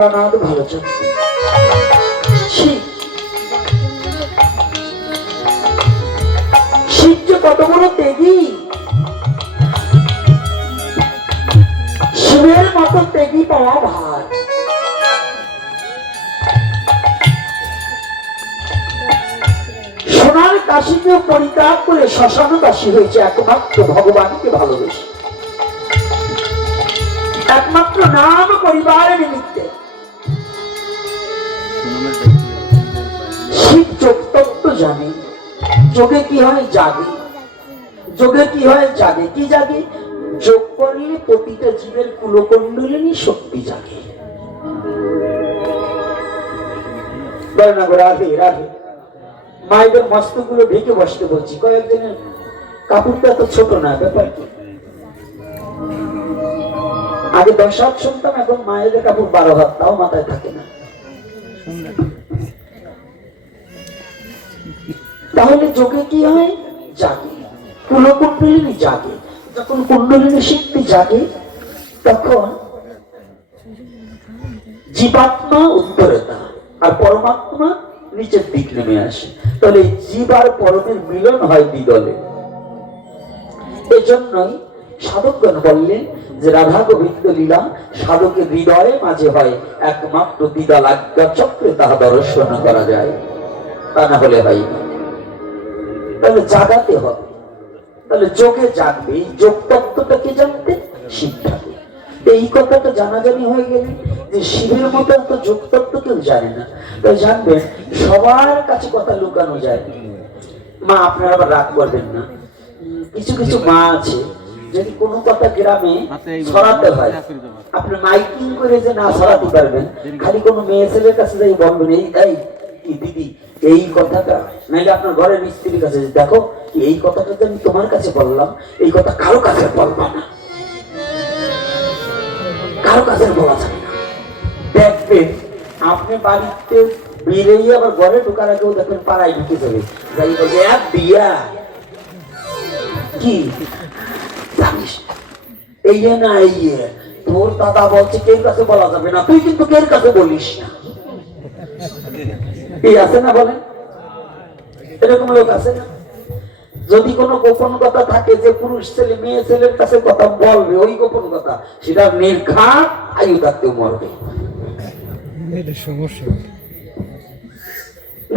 ভালো শিব যে কত বড় ত্যাগী, শিবের মতো ত্যাগী পাওয়া ভার। সোনার কাশীকে পরিত্যাগ করে শ্মশানবাসী হয়েছে একমাত্র ভগবানকে ভালোবেসে, একমাত্র নাম পরিবারের নিমিত্তে। শিব যোগ তত্ত্ব জানে। যোগে কি হয়? জাগে। যোগে কি হয়? জাগে। কি জাগে? যোগ করলে প্রতিটা জীবের কুলকুণ্ডলিনী শক্তি জাগে। রাধে রাধে। মায়েদের মস্তগুলো ঢেকে বসতে বলছি, কয়েকদিনের কাপড়টা তো ছোট না, ব্যাপার কি? আগে 10 হাত শুনতাম, এখন মায়েদের কাপড় 12 হাত, তাও মাথায় থাকে না। তাহলে যোগে কি হয়? জাগে। কুলকুণ্ডলিনী জাগে। যখন কুণ্ডলিনী শক্তি জাগে তখন জীবাত্মা উত্তরেতা আর পরমাত্মা নিচের দিক নেমে আসে। তাহলে জীব আর পরমের মিলন হয় দ্বিদলে। এই জন্যই সাধকগণ বললেন যে রাধা গোবিন্দ লীলা সাধকের হৃদয়ে মাঝে হয়, একমাত্র দ্বিদল আজ্ঞা চক্রে তাহা দর্শন করা যায়, তা না হলে হয় না। তাহলে জাগাতে হবে। তাহলে যোগে জাগবে। এই যোগ তত্ত্বটাকে জানতে শিব ঠাকুর। এই কথাটা জানাজানি হয়ে গেলে যে শিবের মতো এত যোগ তত্ত্ব কেউ জানে না। তাই জানবেন সবার কাছে কথা লুকানো যায়। মা আপনারা আবার রাগ করবেন না, কিছু কিছু মা আছে যদি কোনো কথা গ্রামে ছড়াতে হয়, আপনি মাইকিং করে যে না ছড়াতে পারবেন, খালি কোনো মেয়ে ছেলের কাছে যাই বলবেন এই দিদি এই কথাটা, নাইলে আপনার ঘরের স্ত্রীর কাছে, দেখো এই কথাটা যে আমি তোমার কাছে বললাম, এই কথা কারো কাছে বলবা না, কারো কাছে বলা যাবে না। দেখবেন আপনি বাড়িতে বেরিয়ে আবার ঘরে ঢোকার আগেও দেখবেন পাড়ায় ঢুকে যাবে, যাই বলবে এক দিয়া কি জানিস এই না, এই তোর দাদা বলছে কেউ কাছে বলা যাবে না, তুই কিন্তু কেউ কাছে বলিস না। এই আছে না বলেন? এরকম লোক আছে না? যদি কোনো গোপন কথা থাকে যে পুরুষ ছেলে মেয়ে ছেলের কাছে কথা বলবে, ওই গোপন কথা সেটা নির্ঘাত আয়ু থাকতে মরবে সমস্যা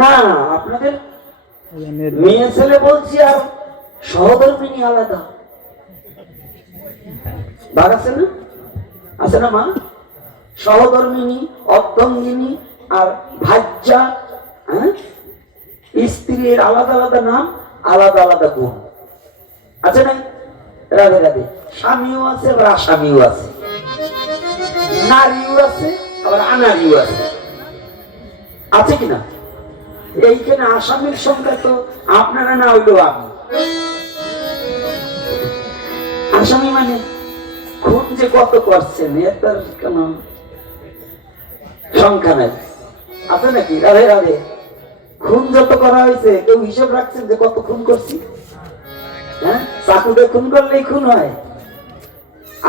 না। আপনাদের মেয়ে ছেলে বলছি আর সহধর্মিনী আলাদা ভাগ আছে না? আছে না মা? সহধর্মিনী, অর্ধঙ্গিনী আর ভাজ্যা, স্ত্রীর আলাদা আলাদা নাম, আলাদা আলাদা গুণ আছে না? রাধে রাধে। স্বামীও আছে আবার আসামিও আছে, নারীও আছে আবার আনারিও আছে, আছে কিনা? এইখানে আসামির সংখ্যা তো আপনারা না হইলেও আমি। আসামি মানে খুন যে কত করছেন এর তার কোন সংখ্যা নাই, আছে নাকি? রাধে রাধে। খুন যত করা হয়েছে কেউ হিসাব রাখছেন যে কত খুন করছি? হ্যাঁ, চাকুতে খুন করলেই খুন হয়,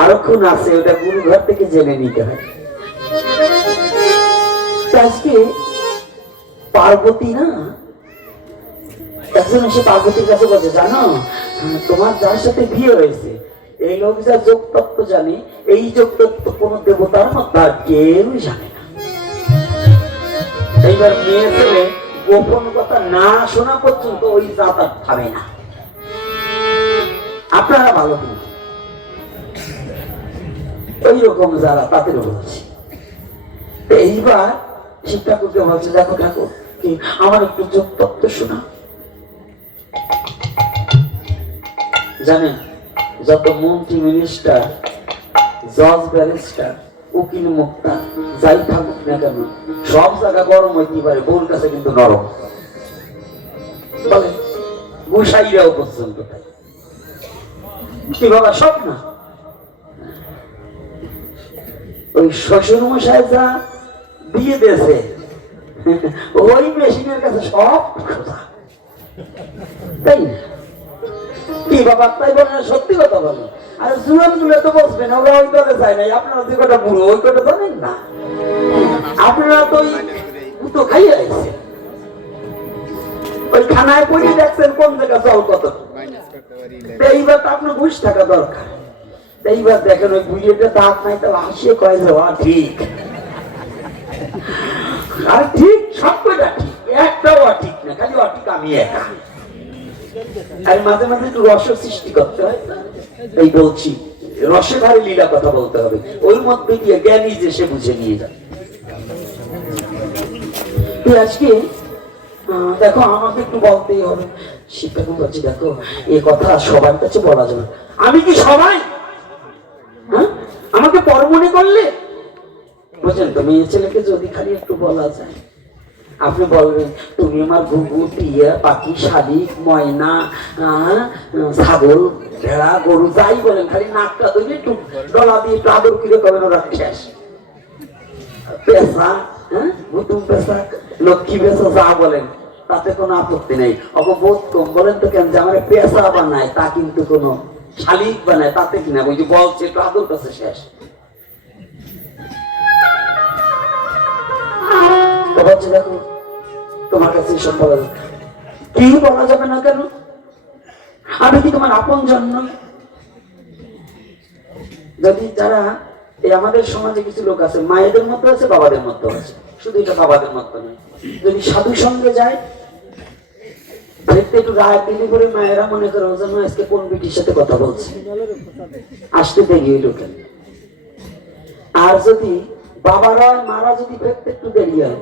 আরো খুন আছে, ওটা গুরু ঘর থেকে জেনে নিতে হয়। আজকে পার্বতী না, একজন এসে পার্বতীর কাছে বলছে, জানো তোমার যার সাথে বিয়ে হয়েছে এই লোক যা যোগ তত্ত্ব জানে, এই যোগ তত্ত্ব কোন দেবতার মধ্যে আর কেউ জানে না। এইবার মেয়ে ছেলে গোপন কথা না শোনা পর্যন্ত ওই জাত আর থামে না। আপনারা ভালো কিনা ওই রকম যারা তাদের বলছে। এইবার শিব ঠাকুরকে বলছে, দেখো ঠাকুর কি আমার একটু যোগ তত্ত্ব শোনা। জানেন যত মন্ত্রী মিনিস্টার, জজ, ব্যারিস্টার, উকিল, মুক্তা যাই থাকুক না কেন, সব জায়গা গরম হইতে পারে, বউর কাছে কিন্তু নরম বলে। গুসাইরাও পর্যন্ত কি বাবা সব না, ওই শ্বশুর মশাই যা দিয়ে দিয়েছে ওই মেশিনের কাছে সব খোঁজা, তাই কি বাবা? তাই বলেন, সত্যি কথা বলো। আর জুয়ান গুলো তো বসবেন, ওরা ওই দলে যায় নাই, আপনারা যে কটা বুড়ো ওই কটা জানেন না। আপনারা তো তো খাইয়ে আইছে ওই খানায় পড়ে দেখছেন কোন জায়গা জল কত। এইবার তো আপনার ঘুষ থাকা দরকার। এইবার দেখেন ওই বুড়িটা দাঁত নাই তাহলে হাসিয়ে কয়ে যাওয়া ঠিক আর ঠিক সব কয়টা ঠিক, একটাও ঠিক না, খালি অঠিক আমি একা। আর মাঝে মাঝে একটু রস সৃষ্টি করতে হয়, এই বলছি রসে ধারে লীলা কথা বলতে হবে, ওই মধ্যে দিয়ে জ্ঞানী যে সে বুঝে নিয়ে যাবে। আজকে দেখো আমাকে একটু বলতেই হবে, শিক্ষক বলছি দেখো এ কথা সবার কাছে বলা যাবে। আমি কি সবাই? হ্যাঁ, আমাকে পর মনে করলে বুঝলেন তো, মেয়ে ছেলেকে যদি খালি একটু বলা যায়, আপনি বলবেন তুমি আমার ঘুঘু, টিয়া, পাখি, শালিক, ময়না, ছাগল, ভেড়া, গরু, যাই বলেন, খালি নাকটা ধরে একটু ডলা দিয়ে একটু আদর করে করবেন, ওরা শেষ। পেশা, হ্যাঁ, নতুন পেশা, লক্ষ্মী পেশা, যা বলেন তাতে কোনো আপত্তি নেই। অপবোধ কম বলেন তো কেন যে আমার পেশা বানায়, তা কিন্তু কোনো শালিক বানায় তাতে কিনা ওই যে বলছে একটু আদর কাছে শেষ। দেখো তোমার কাছে সব বলা যাবে, কি বলা যাবে না কেন? আমি কি তোমার আপন জন্য? যদি যারা এই আমাদের সমাজে কিছু লোক আছে, মায়েদের মধ্যে আছে, বাবাদের মধ্যে আছে, শুধু এটা বাবাদের মধ্যে নয়, যদি সাধু সঙ্গে যায় দেখতে একটু রায় দিলি করে মায়েরা মনে করে যেন আজকে কোন বিটির সাথে কথা বলছে, আসতে দেরি হইল কেন। আর যদি বাবারা মারা যদি দেখতে একটু দেরি হয়,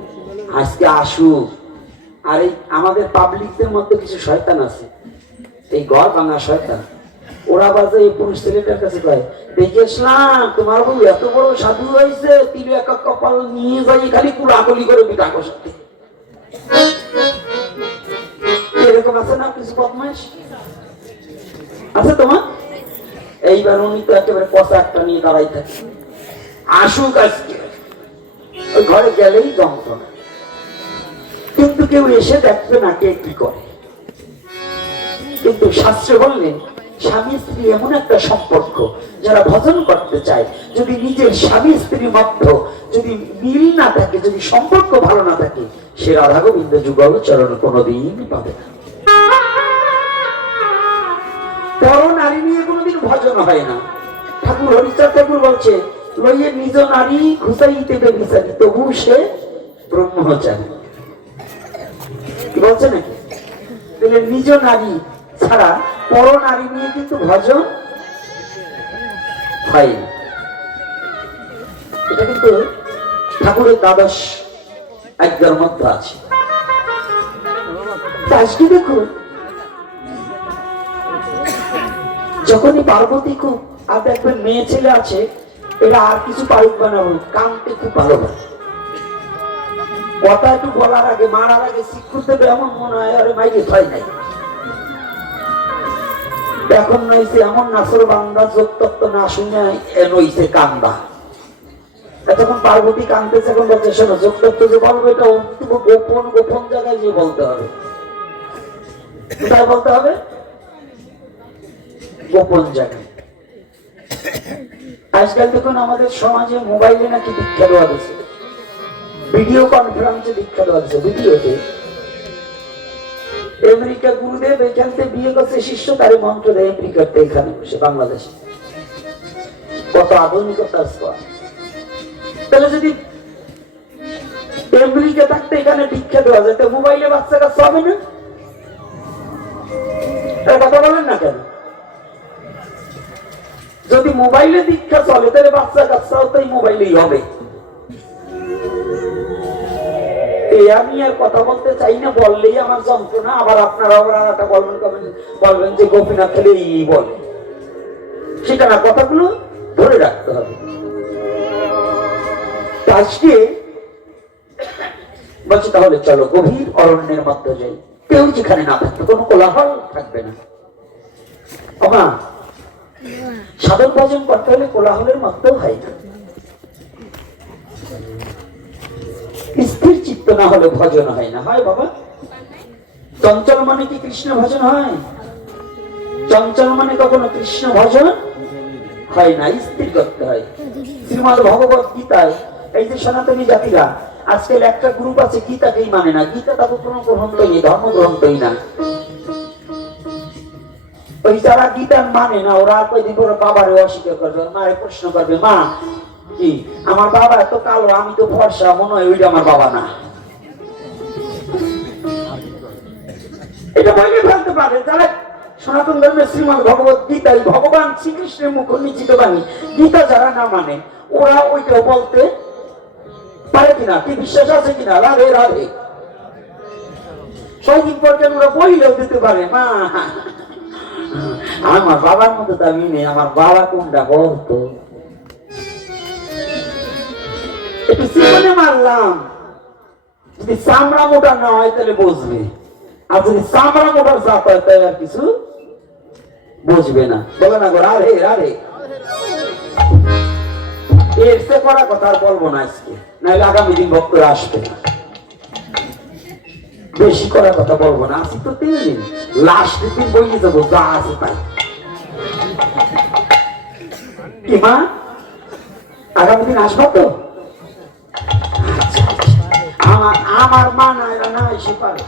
আজকে আসুক। আর এই আমাদের পাবলিকদের মধ্যে কিছু শয়তান আছে, এই ঘর ভাঙা শয়তান, ওরা বাজে এই পুরুষ ছেলেটার কাছে কয় দেখেছিলাম তোমার বউ এত বড় সাধু হয়েছে, তিল একা কপাল নিয়ে যাই খালি কুলাকুলি করে বিটা কষাতে। এরকম আছে না কিছু বদমাইশ আছে তোমার? এইবার উনি তো একেবারে পচা একটা নিয়ে দাঁড়াই থাকে, আসুক আজকে। ওই ঘরে গেলেই যন্ত্রণা, কিন্তু কেউ এসে দেখবে না কে কি করে। কিন্তু শাস্ত্রে বললেন স্বামী স্ত্রী এমন একটা সম্পর্ক, যারা ভজন করতে চায়, যদি নিজের স্বামী স্ত্রীর মধ্যে যদি মিল না থাকে, যদি সম্পর্ক ভালো না থাকে, সে রাধা গোবিন্দ যুগল চরণ কোনোদিন পাবে না। পর নারী নিয়ে কোনোদিন ভজন হয় না। ঠাকুর হরিচাঁদ ঠাকুর বলছে লইয়ে নিজ নারী ঘুষাইতে বেবিচারী তবু সে ব্রহ্মচারী। কি বলছে নাকি? তাহলে নিজ নারী ছাড়া পর নারী নিয়ে কিন্তু ভজন হয় না। এটা কিন্তু ঠাকুরের দ্বাদশ আজ্ঞার মধ্যে আছে। আজকে দেখুন, যখনই পার্বতী খুব আর দেখবেন মেয়ে ছেলে আছে, এরা আর কিছু পারুক বানাবো, কানতে খুব ভালো হয়। কথা একটু বলার আগে, মারার আগে শিক্ষক দেবে এমন মনে হয় আরে মাইকে হয় নাই। এখন নইছে এমন নাসর বান্দা যোগ তত্ত্ব না শুনে নইছে কান্দা। তখন পার্বতী কানতেছে, এখন বলছে শোনো যোগ তত্ত্ব যে বলবো এটা গোপন গোপন জায়গায় যে বলতে হবে। কোথায় বলতে হবে? গোপন জায়গায়। আজকাল দেখুন আমাদের সমাজে মোবাইলে নাকি দীক্ষা দেওয়া দিচ্ছে, ভিডিও কনফারেন্সে দীক্ষা দেওয়া দিচ্ছে। ভিডিওতে আমেরিকা গুরুদেব এখান থেকে বিয়ে করছে শিষ্য, তারে মন্ত্র দেয় আমেরিকাতে, এখানে বসে বাংলাদেশে। কত আধুনিকতা! তাহলে যদি আমেরিকা থাকতে এখানে দীক্ষা দেওয়া যায়, তো মোবাইলে বাচ্চা কাছে হবে না? তার কথা বলেন না কেন? যদি মোবাইলে দীক্ষা চলে তাহলে বাচ্চা কাচ্চাও তো এই মোবাইলেই হবে। আমি আর কথা বলতে চাই না, বললেই আমার যন্ত্রণা। আবার আপনারা আবার বলবেন যে গোপীনাথ খেলে এই বলে, সেটা না, কথাগুলো ধরে রাখতে হবে। আজকে বলছি তাহলে চলো গভীর অরণ্যের মধ্যে যাই, কেউ যেখানে না থাকবে, কোনো কোলাহল থাকবে না। সাধন ভজন করতে হলে কোলাহলের মধ্যেও হয় না। স্থির চিত্ত না হলে ভজন হয় না। হয় বাবা? চঞ্চল মানে কি কৃষ্ণ ভজন হয়? চঞ্চল মানে কখনো কৃষ্ণ ভজন হয় না, স্থির করতে হয়। শ্রীমদ ভগবত গীতায় এই যে সনাতনী জাতিরা আজকাল একটা গ্রুপ আছে গীতাকেই মানে না, গীতা তাকে কোনো গ্রন্থই ধর্মগ্রন্থই না। ওই যারা গীতা মানে না ওরা কয়েকদিন পরে বাবারে অস্বীকার করবে, মারে প্রশ্ন করবে, মা কি আমার বাবা এত কালো, আমি তো ফর্সা, মনে হয় ওইটা আমার বাবা না। এটা বলে ফেলতে পারে যারা সনাতন ধর্মের শ্রীমদ ভগবত গীতায় ভগবান শ্রীকৃষ্ণের মুখ নিশ্চিত বাণী গীতা যারা না মানে ওরা ওইটাও বলতে পারে কিনা, কি বিশ্বাস আছে কিনা? রাধে রাধে। কয়েকদিন পর ওরা বইলেও দিতে পারে, মা আমার বাবার মতো তো আমি নেই, আমার বাবা কোনটা বলতো, একটু জীবনে মারলাম, যদি চামড়া মোটা না হয় তাহলে বুঝবে, আর যদি চামড়া মোটার জাত হয় তাহলে আর কিছু বুঝবে না। বলে না গো রাধে রাধে। এর সে করা কথা আর বলবো না আজকে, নাহলে আগামী দিন ভক্তরা আসবে না। বেশি করা কথা বলবো না, আজকে তো 3 দিন, লাস্ট দিন বইয়ে যাবো যা আছে তাই। কি মা আগামী দিন আসবো তো? আমার মা না এসে পারে,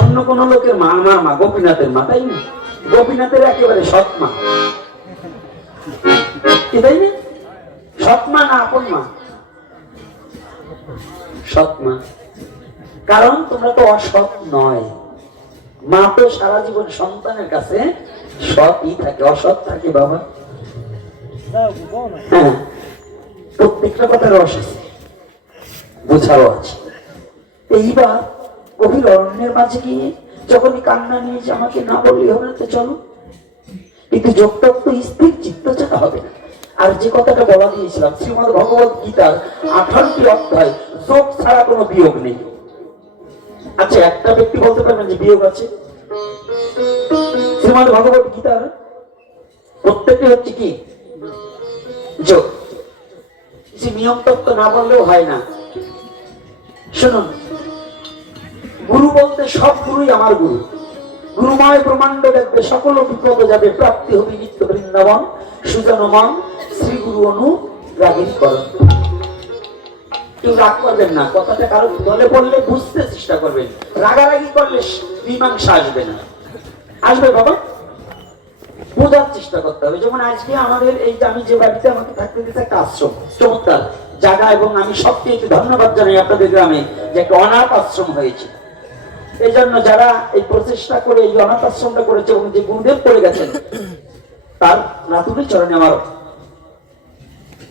অন্য কোন লোকের মা, আমার মা গোপীনাথের মা, তাই না? গোপীনাথের একেবারে সৎ মা, কি তাই না? সৎ মা না আপন মা? সৎ মা, কারণ তোমরা তো অসৎ নয়। মা তো সারা জীবন সন্তানের কাছে সৎই থাকে, অসৎ থাকে বাবা। হ্যাঁ, প্রত্যেকটা কথা রস আছে, বোঝাও আছে। এইবার গভীর অরণ্যের মাঝে গিয়ে যখনই কান্না নিয়ে যে আমাকে না বললেই হবে না, তো চলো, কিন্তু যোগটক তো স্থির চিত্ত ছাড়া হবে না। আর যে কথাটা বলা দিয়েছিলাম শ্রীমদ ভগবত গীতার 18টি অধ্যায়, যোগ ছাড়া কোনো বিয়োগ নেই। আচ্ছা, একটা ব্যক্তি বলতে পারবেন যে বিয়োগ আছে? শ্রীমদ ভগবত গীতার প্রত্যেকটি হচ্ছে কি যোগ, কিছু নিয়ম তত্ত্ব না বললেও হয় না। শুনুন, গুরু বলতে সব গুরুই আমার গুরু। গুরুময় ব্রহ্মাণ্ড দেখবে সকল বিপদ যাবে, প্রাপ্তি হবে নিত্য বৃন্দাবন, সুজনমন শ্রী গুরু অনুরাগী করণ। কেউ রাগ করবেন না, কথাটা কারো দলে বললে বুঝতে চেষ্টা করবেন, রাগারাগি করলে মীমাংসা আসবে না। আসবে বাবা, বোঝার চেষ্টা করতে হবে। যেমন আজকে আমাদের এই যে আমি যে বাড়িতে আমাকে থাকতে দিতে একটা আশ্রম, চমৎকার জায়গা, এবং আমি সবচেয়ে ধন্যবাদ জানাই আপনাদের গ্রামে যে একটা অনাথ আশ্রম হয়েছে। এই জন্য যারা এই প্রচেষ্টা করে এই অনাথ আশ্রমটা করেছে এবং যে গুরুদেব করে গেছেন তার নাতুনের চরণে আমার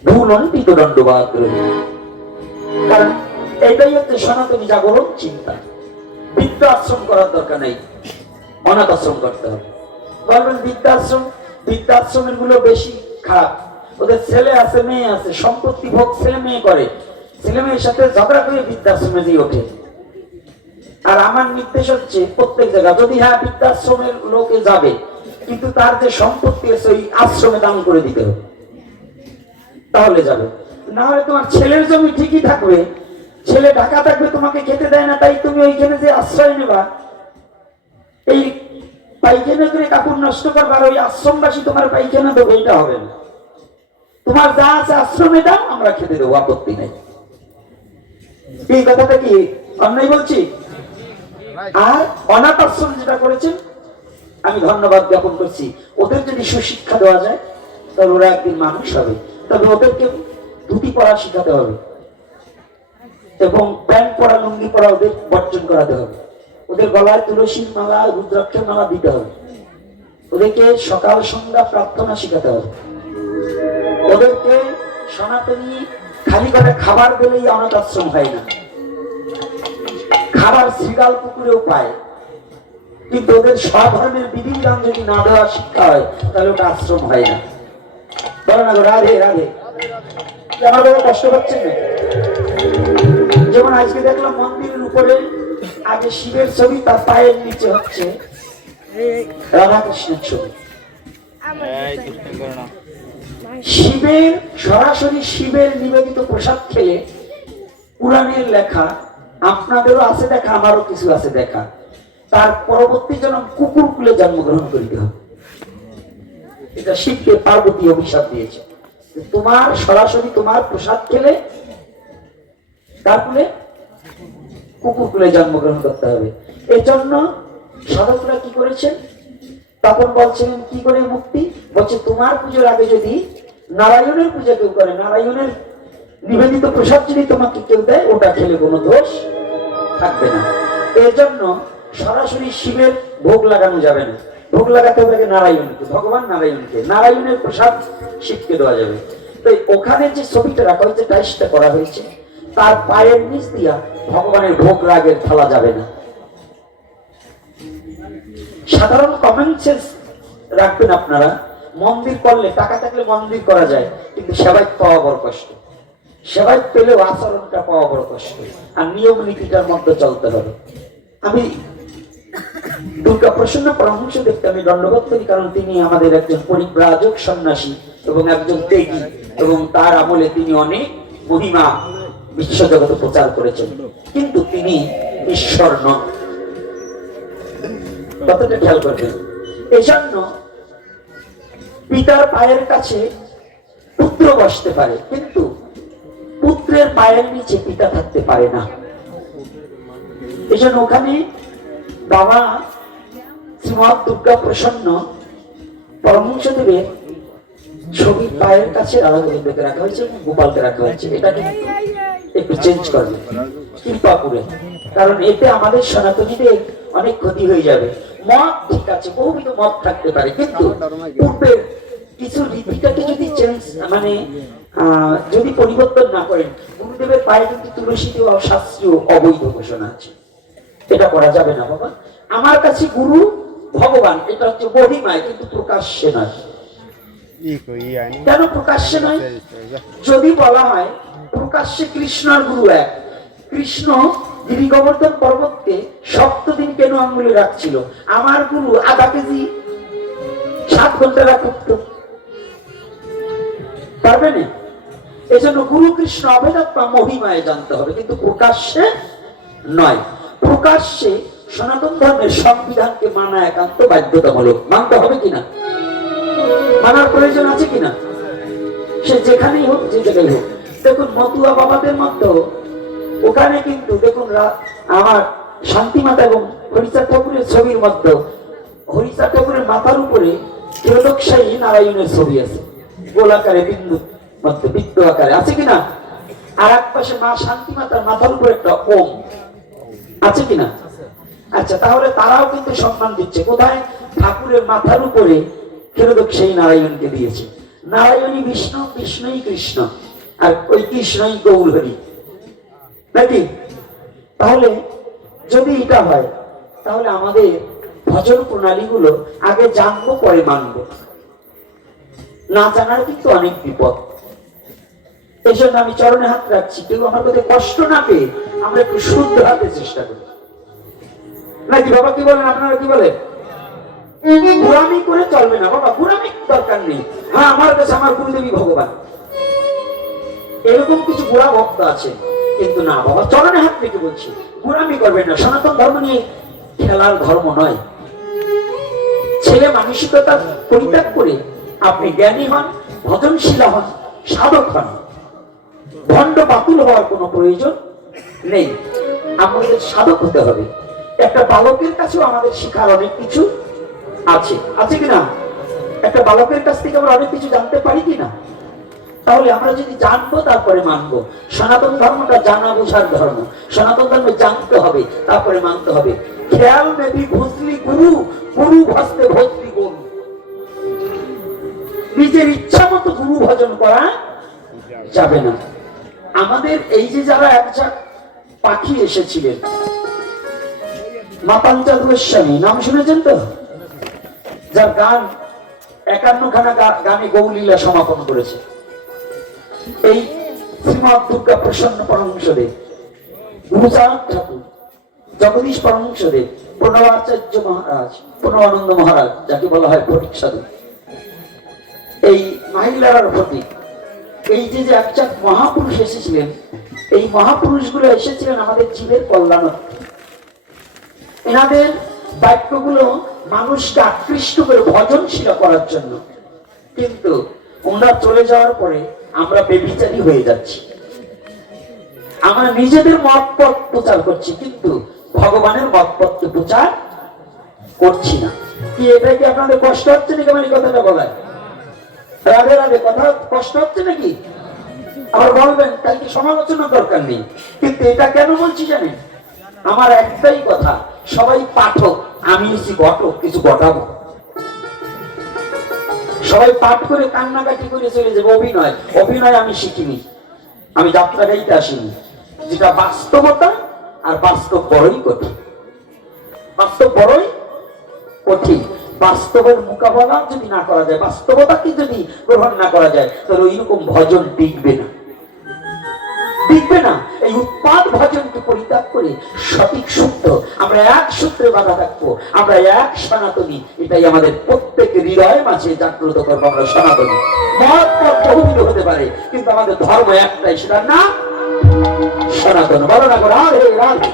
ভুলন্বিত দণ্ডবাদ রইল। কারণ এটাই হচ্ছে সনাতনী জাগরণ চিন্তা। বিদ্যা আশ্রম করার দরকার নেই, অনাথ আশ্রম করতে হবে। বলবেন বৃদ্ধাশ্রম, বৃদ্ধাশ্রমের গুলো বেশি খারাপ, ওদের ছেলে আছে মেয়ে আছে, সম্পত্তি ভোগ ছেলে মেয়ে করে, ছেলে মেয়ের সাথে ঝগড়া করে বৃদ্ধাশ্রমে দিয়ে ওঠে। আর আমার নির্দেশ হচ্ছে প্রত্যেক জায়গা যদি হ্যাঁ বৃদ্ধাশ্রমের লোকে যাবে, কিন্তু তার যে সম্পত্তি আছে ওই আশ্রমে দান করে দিতে হবে, তাহলে যাবে। না হলে তোমার ছেলের জমি ঠিকই থাকবে, ছেলে ঢাকা থাকবে, তোমাকে খেতে দেয় না, তাই তুমি ওইখানে যে আশ্রয় নেবা, এই পাইখানা করে কাপড় নষ্ট করবার, ওই আশ্রমবাসী তোমার পাইখানা দেবো, এটা হবে না। তোমার যা আছে আশ্রমে দাও, আমরা খেতে দেবো, আপত্তি নেই। এই কথাটা কি অন্যায় বলছি? আর অনাথ আশ্রম যেটা করেছেন আমি ধন্যবাদ জ্ঞাপন করছি। ওদের যদি সুশিক্ষা দেওয়া যায় তাহলে ওরা একদিন মানুষ হবে। তবে ওদেরকে ধুতি পরা শিখাতে হবে এবং প্যান্ট পরা লুঙ্গি পরা ওদের বর্জন করাতে হবে। ওদের গলায় তুলসীর মালা রুদ্রাক্ষের মালা দিতে হবে। ওদেরকে সকাল সন্ধ্যা প্রার্থনা শিখাতে হবে। ওদেরকে সনাতনী খালি করে খাবার দিলেই অনাথ আশ্রম হয় না, খাবার শ্রীগাল পুকুরেও পায়, কিন্তু ওদের স্বধর্মের বিধিবিধান যদি না দেওয়া শিক্ষা হয় তাহলে ওটা আশ্রম হয় না। বলো না রাধে রাধে। আমার বাবা কষ্ট পাচ্ছেন না? যেমন আজকে দেখলাম মন্দিরের উপরে আগে শিবের ছবি, তার পায়ের নিচে হচ্ছে রাধাকৃষ্ণের ছবি। শিবের সরাসরি শিবের নিবেদিত প্রসাদ খেলে পুরাণের লেখা, আপনাদেরও আছে দেখা, আমারও কিছু আছে দেখা, তার পরবর্তী জন্ম কুকুর কুলে জন্মগ্রহণ করিতে হবে। এটা শিবকে পার্বতী অভিশাপ দিয়েছে, তোমার সরাসরি তোমার প্রসাদ খেলে তারপরে কুকুরকুলে জন্মগ্রহণ করতে হবে। এজন্য সাধকরা কি করেছেন, তখন বলছিলেন কি করে মুক্তি, বলছে তোমার পুজোর আগে যদি নারায়ণের পূজা কেউ করে, নারায়ণের নিবেদিত প্রসাদ যদি তোমাকে কেউ দেয়, ওটা খেলে কোনো দোষ থাকবে না। এর জন্য সরাসরি শিবের ভোগ লাগানো যাবে না, ভোগ লাগাতে হবে নারায়ণকে, ভগবান নারায়ণকে, নারায়ণের প্রসাদ শিবকে দেওয়া যাবে। তো ওখানে যে ছবিটা রাখা হয়েছে, টাইসটা করা হয়েছে, তার পায়ের নিচ দিয়া ভগবানের ভোগ রাগের থালা যাবে না। সাধারণ কমন সেন্স রাখবেন আপনারা। মন্দির করলে, টাকা থাকলে মন্দির করা যায়, কিন্তু সেবায় পাওয়া বড় কষ্ট, সেবায় পেলেও আচরণটা পাওয়া বড় কষ্ট, আর নিয়ম নীতিটার মধ্যে চলতে হবে। আমি দুর্গা প্রসন্ন পরমহংসদেবকে আমি দণ্ডবোধ করি, কারণ তিনি আমাদের একজন পরিব্রাজক সন্ন্যাসী এবং একজন ত্যাগী, এবং তার আমলে তিনি অনেক মহিমা বিশ্বজগতে প্রচার করেছেন, কিন্তু তিনি ঈশ্বর নন, কতটা খেয়াল করবেন। এই জন্য পিতার পায়ের কাছে পুত্র বসতে পারে, কিন্তু পুত্রের পায়ের নিচে পিতা থাকতে পারে না। এই জন্য ওখানে বাবা শ্রীমৎ দুর্গা প্রসন্ন পরমহংসদেবের ছবির পায়ের কাছে রাধা গোবিন্দকে রাখা হয়েছে এবং গোপালকে রাখা হয়েছে। এটা কিন্তু একটু চেঞ্জ করবে কৃপা করে, কারণ এতে আমাদের সনাতনীদের অনেক ক্ষতি হয়ে যাবে। মত ঠিক আছে, বহুবিধ মত থাকতে পারে, কিন্তু পূর্বের কিছু রীতিটাকে যদি চেঞ্জ মানে যদি পরিবর্তন না করেন, গুরুদেবের পায়ে কিন্তু তুলসী দেওয়া শাস্ত্রীয় অবৈধ ঘোষণা আছে, এটা করা যাবে না বাবা। আমার কাছে গুরু ভগবান, এটা হচ্ছে মহিমায়, কিন্তু প্রকাশ্যে নয়। কেন প্রকাশ্যে নয়? যদি বলা হয় প্রকাশ্যে কৃষ্ণ আর গুরু এক, কৃষ্ণ গিরি গোবর্ধন পর্বতকে 7 দিন কেন আঙ্গুলে রাখছিল, আমার গুরু আধা কেজি 7 ঘন্টা রাখত পারবে না। এই জন্য গুরু কৃষ্ণ অভেদাত্মা মহিমায় জানতে হবে, কিন্তু প্রকাশ্যে নয়। প্রকাশ্যে সনাতন ধর্মের সংবিধানকে মানা একান্ত বাধ্যতামূলক, মানতে হবে কিনা, মানার প্রয়োজন আছে কিনা, সে যেখানেই হোক, যে জায়গায় হোক। দেখুন মতুয়া বাবাদের মধ্যে ওখানে কিন্তু দেখুন আমার শান্তিমাতা এবং হরিচাঁদ ঠাকুরের ছবির মধ্যে হরিচাঁদ ঠাকুরের মাথার উপরে ত্রয়োদশায়ী নারায়ণের ছবি আছে, গোলাকারে বিন্দু মধ্যে বৃত্ত আকারে, আছে কিনা? আর এক পাশে মা শান্তিমাতার মাথার উপরে একটা ওম আছে কিনা? আচ্ছা, তাহলে তারাও কিন্তু সম্মান দিচ্ছে কোথায়? ঠাকুরের মাথার উপরে ত্রয়োদশায়ী নারায়ণকে দিয়েছে। নারায়ণী বিষ্ণু, বিষ্ণুই কৃষ্ণ, আর ওই কৃষ্ণই গৌর হরি, নাকি? তাহলে যদি এটা হয়, তাহলে আমাদের ভজন প্রণালী গুলো আগে জানবো, পরে মানবো। না জানার কিন্তু অনেক বিপদ। এই জন্য আমি চরণে হাত রাখছি, কেউ আমার কাছে কষ্ট না পেয়ে আমরা একটু শুদ্ধ হাতে চেষ্টা করি, নাকি বাবা? কি বলেন আপনারা, কি বলেন? গুরামি করে চলবে না বাবা, গুরামি দরকার নেই। হ্যাঁ, আমার কাছে আমার গুরুদেবী ভগবান, এরকম কিছু গুড়া ভক্ত আছে, কিন্তু না বাবা, চরণে হাত রেখে বলছি, গুরামি করবেন না। সনাতন ধর্ম নিয়ে খেলার ধর্ম নয়। ছেলে মানসিকতা পরিত্যাগ করে আপনি জ্ঞানী হন, ভজনশীলা হন, সাধক হন। ভণ্ড বাতুল হওয়ার কোনো প্রয়োজন নেই, আমাদের সাধক হতে হবে। একটা বালকের কাছেও আমাদের শিখার অনেক কিছু আছে, আছে কিনা? একটা বালকের কাছ থেকে আমরা অনেক কিছু জানতে পারি কিনা? তাহলে আমরা যদি জানবো তারপরে মানবো। সনাতন ধর্মটা জানা বোঝার ধর্ম, সনাতন ধর্মে জানতে হবে তারপরে মানতে হবে। খেয়াল মেবি ভজলি গুরু, গুরু ভজতে ভজলি গুরু। নিজের ইচ্ছা মতো গুরু ভজন করা যাবে না। আমাদের এই যে যারা একজাক পাখি এসেছিলেন, মাতাঞ্চল গোস্বামী নাম শুনেছেন তো? যার গান 51 খানা গানে গৌলীলা সমাপন করেছে। এই শ্রীমৎ দুর্গা প্রসন্ন পরমহংসদেব, গুরুচাঁদ ঠাকুর, জগদীশ পরমহংসদেব, প্রণবাচার্য মহারাজ, প্রণবানন্দ মহারাজ, যাকে বলা হয় ফটিক সাধু, এই মহিলার প্রতীক। এই যে যে একজাক মহাপুরুষ এসেছিলেন, এই মহাপুরুষগুলো এসেছিলেন আমাদের জীবের কল্যাণ। এনাদের বাক্যগুলো মানুষকে আকৃষ্ট করে ভজনশীল করার জন্য, কিন্তু ওনারা চলে যাওয়ার পরে আমরা বেবিচারী হয়ে যাচ্ছি। আমরা নিজেদের মত পথ প্রচার করছি, কিন্তু ভগবানের মত পথকে প্রচার করছি না। কি এটা কি আপনাদের কষ্ট হচ্ছে নাকি আমার এই কথাটা বলায়? রাধে রাধে, কথা কষ্ট হচ্ছে নাকি? আবার বলবেন কালকে সমালোচনা দরকার নেই, কিন্তু এটা কেন বলছি জানেন? আমার একটাই কথা, সবাই পাঠক, আমি হচ্ছি ঘটক, কিছু ঘটাবো। সবাই পাঠ করে কান্নাকাটি করে চলে যাবে। অভিনয়, অভিনয় আমি শিখিনি, আমি যাত্রা গাইতে আসিনি। যেটা বাস্তবতা, আর বাস্তব বড়ই কঠিন, বাস্তব বড়ই কঠিন। বাস্তবের মোকাবেলা যদি না করা যায়, বাস্তবতাকে যদি গ্রহণ না করা যায়, তাহলে ওইরকম ভজন টিকবে না, টিকবে না। এই উৎপাদ ভজনকে পরিত্যাগ করে সঠিক সূত্র, আমরা এক সূত্রে বাধা থাকবো, আমরা এক সনাতনী, এটাই আমাদের প্রত্যেক হৃদয় মাঝে জাগ্রত করবো। আমরা সনাতনী, মত পথ বহুবিধ হতে পারে, কিন্তু আমাদের ধর্ম একটাই, সেটার নাম সনাতন। বলো না করে রাধে রাধে।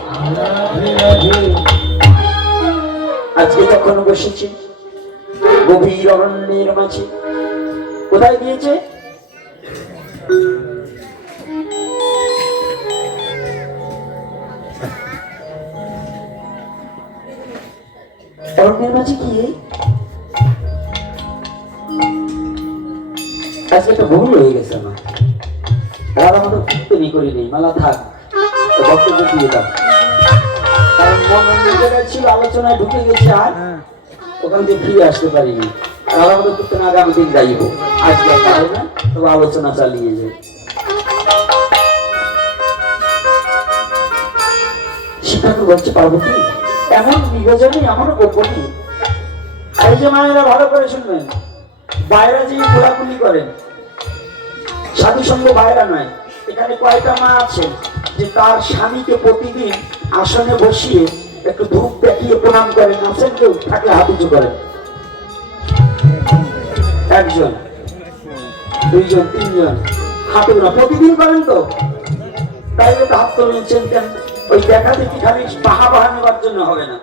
আজকে যখন বসেছি গভীর অরণ্যের মাঝে, কোথায় গিয়েছে? অরণ্যের মাঝে গিয়ে আজকে একটা ভুল হয়ে গেছে আমার, আর আমাদের কীর্তনি করি নেই, মালা থাক, বক্তব্য দিয়ে দাও। কারণ মন অন্য জায়গায় ছিল, আলোচনায় ঢুকে গেছে, আর ওখান থেকে ফিরে আসতে পারিনি। আর আমাদের কীর্তন আগামী দিন যাইব, আজকে পারে না, তবে আলোচনা চালিয়ে যায়। শিক্ষা তো বলছে পার্বতী, এমন বিভাজনই আমারও গোপনী। এই যে মায়েরা ভালো করে শুনবেন, বাইরে যে খোলাখুলি করেন, সাধু সঙ্গ বাইরা নয়। এখানে কয়টা মা আছে যে তার স্বামীকে প্রতিদিন আসনে বসিয়ে একটু ধূপ দেখিয়ে প্রণাম করেন? আছেন কেউ? থাকলে হাত উঁচু করেন। একজন, দুইজন, তিনজন, হাত উঁচু প্রতিদিন করেন তো? তাই তো হাত তুলছেন কেন? ওই দেখা দেখি খালি বাহা নেওয়ার জন্য হবে না।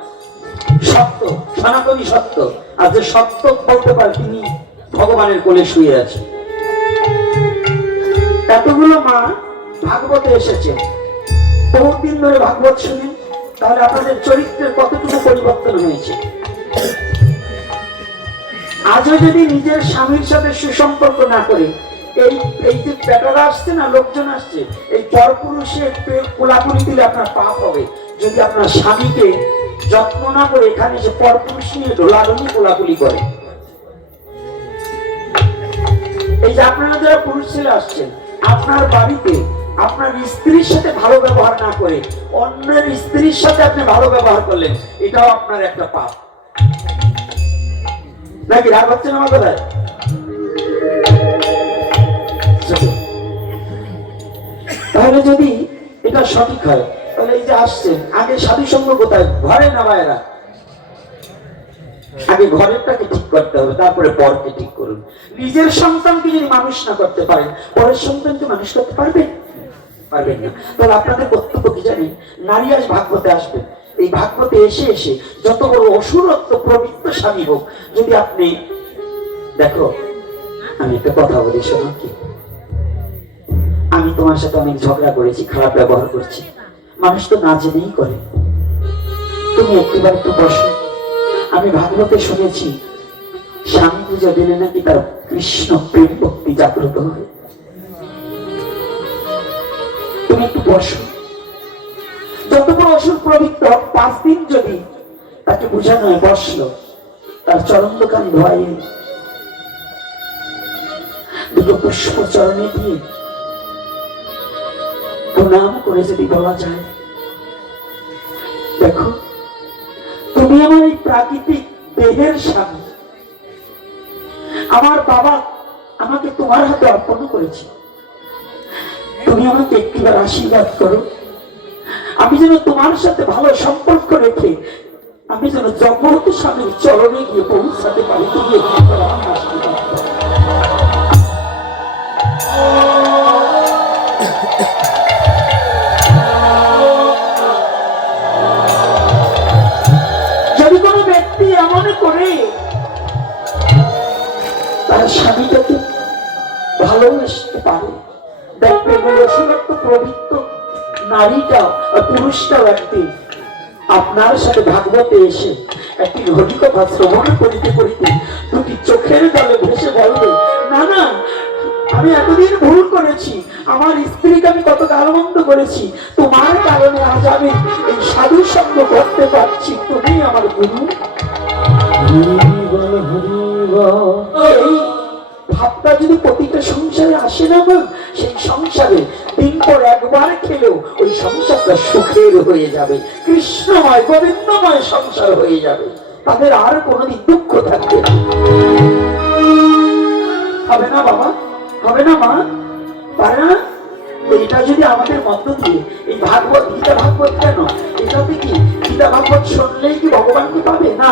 সত্য, সনাতনী সত্য, আর যে সত্য বলতে পারে তিনি ভগবানের কোলে শুয়ে আছে। এতগুলো মা ভাগবতে এসেছেন, বহুদিন ধরে ভাগবত শুনেন, তাহলে আপনাদের চরিত্রের কতটুকু পরিবর্তন হয়েছে? আজও যদি নিজের স্বামীর সাথে সুসম্পর্ক না করে, এই যে বেটারা আসছে না, লোকজন আসছে, এই পরপুরুষের কোলাকুলি দিলে আপনার পাপ হবে। যদি আপনার স্বামীকে যত্ন না করে এখানে যে পরপুরুষ নিয়ে ঢোলাঢুলি কোলাকুলি করে, এই যে আপনারা যারা পুরুষ ছেলে আসছেন, আপনার বাড়িতে আপনার স্ত্রীর সাথে ভালো ব্যবহার না করে অন্যের স্ত্রীর সাথে আপনি ভালো ব্যবহার করলেন, এটাও আপনার একটা পাপ। নাকি রাগ হচ্ছে না আমার কথায়? তাহলে যদি এটা সঠিক হয়, তাহলে এই যে আসছেন, আগে সাধু সঙ্গ কোথায়? ঘরে না বাইরা? আগে ঘরেরটাকে ঠিক করতে হবে, তারপরে পরকে ঠিক করুন। নিজের সন্তানকে যদি মানুষ না করতে পারেন, পরের সন্তানকে মানুষ করতে পারবেন? পারবেন না। তাহলে আপনাদের কর্তব্য কি জানেন? নারী আজ ভাগবতে আসবেন, এই ভাগবতে এসে এসে যত বড় অসুরত্ব প্রবৃত্ত স্বামী হোক, যদি আপনি দেখো, আমি একটা কথা বলি, শোনো কি, আমি তোমার সাথে অনেক ঝগড়া করেছি, খারাপ ব্যবহার করছি, মানুষ তো না জেনেই করে, তুমি একটু বসো। আমি ভাগবতে শুনেছি স্বামী পূজা দিলে নাকি তার কৃষ্ণ প্রেম ভক্তি জাগ্রত হয়। তুমি একটু বসো, যত বড় অসুর প্রবৃত্ত 5 দিন যদি তাকে বোঝানো হয়, বসলো, তার চরণ দোকান ধোয়াইয়ে দুটো পুষ্প চরণে দিয়ে প্রণাম করে যদি বলা যায়, দেখো তুমি আমার এই প্রাকৃতিক দেহের স্বামী, আমার বাবা আমাকে তোমার হাতে অর্পণ করেছে, তুমি আমাকে একটিবার আশীর্বাদ করো, আমি যেন তোমার সাথে ভালো সম্পর্ক রেখে আমি যেন জগৎ স্বামীর চরণে গিয়ে পৌঁছাতে পারি। তুমি একটিবার আমার আশীর্বাদ করো। যদি কোনো ব্যক্তি এমন করে তার স্বামীটাকে ভালোবাসতে পারে, দেখবে অসুরত্ব প্রবৃত্ত নারীটাও পুরুষটাও একদিন আপনার সাথে ভাগবতে এসে একটি হরিকথা শ্রবণ করিতে করিতে দুটি চোখের জলে ভেসে বলবে, না না, আমি এতদিন ভুল করেছি, আমার স্ত্রীকে আমি কত গালমন্দ করেছি, তোমার কারণে আজ আমি এই সাধু সঙ্গ করতে পারছি, তুমি আমার গুরু। এই ভাবটা যদি প্রতিটা সংসারে আসে না, সেই সংসারে দিন পর একবার খেলেও ওই সংসারটা সুখের হয়ে যাবে, কৃষ্ণময় গোবিন্দময় সংসার হয়ে যাবে, তাদের আর কোনোদিন দুঃখ থাকবে না। হবে না বাবা, হবে না মা, পারে না? এটা যদি আমাদের মধ্য দিয়ে এই ভাগবত, গীতা ভাগবত, কেন এটাতে কি গীতা ভাগবত শুনলেই কি ভগবানকে পাবে না?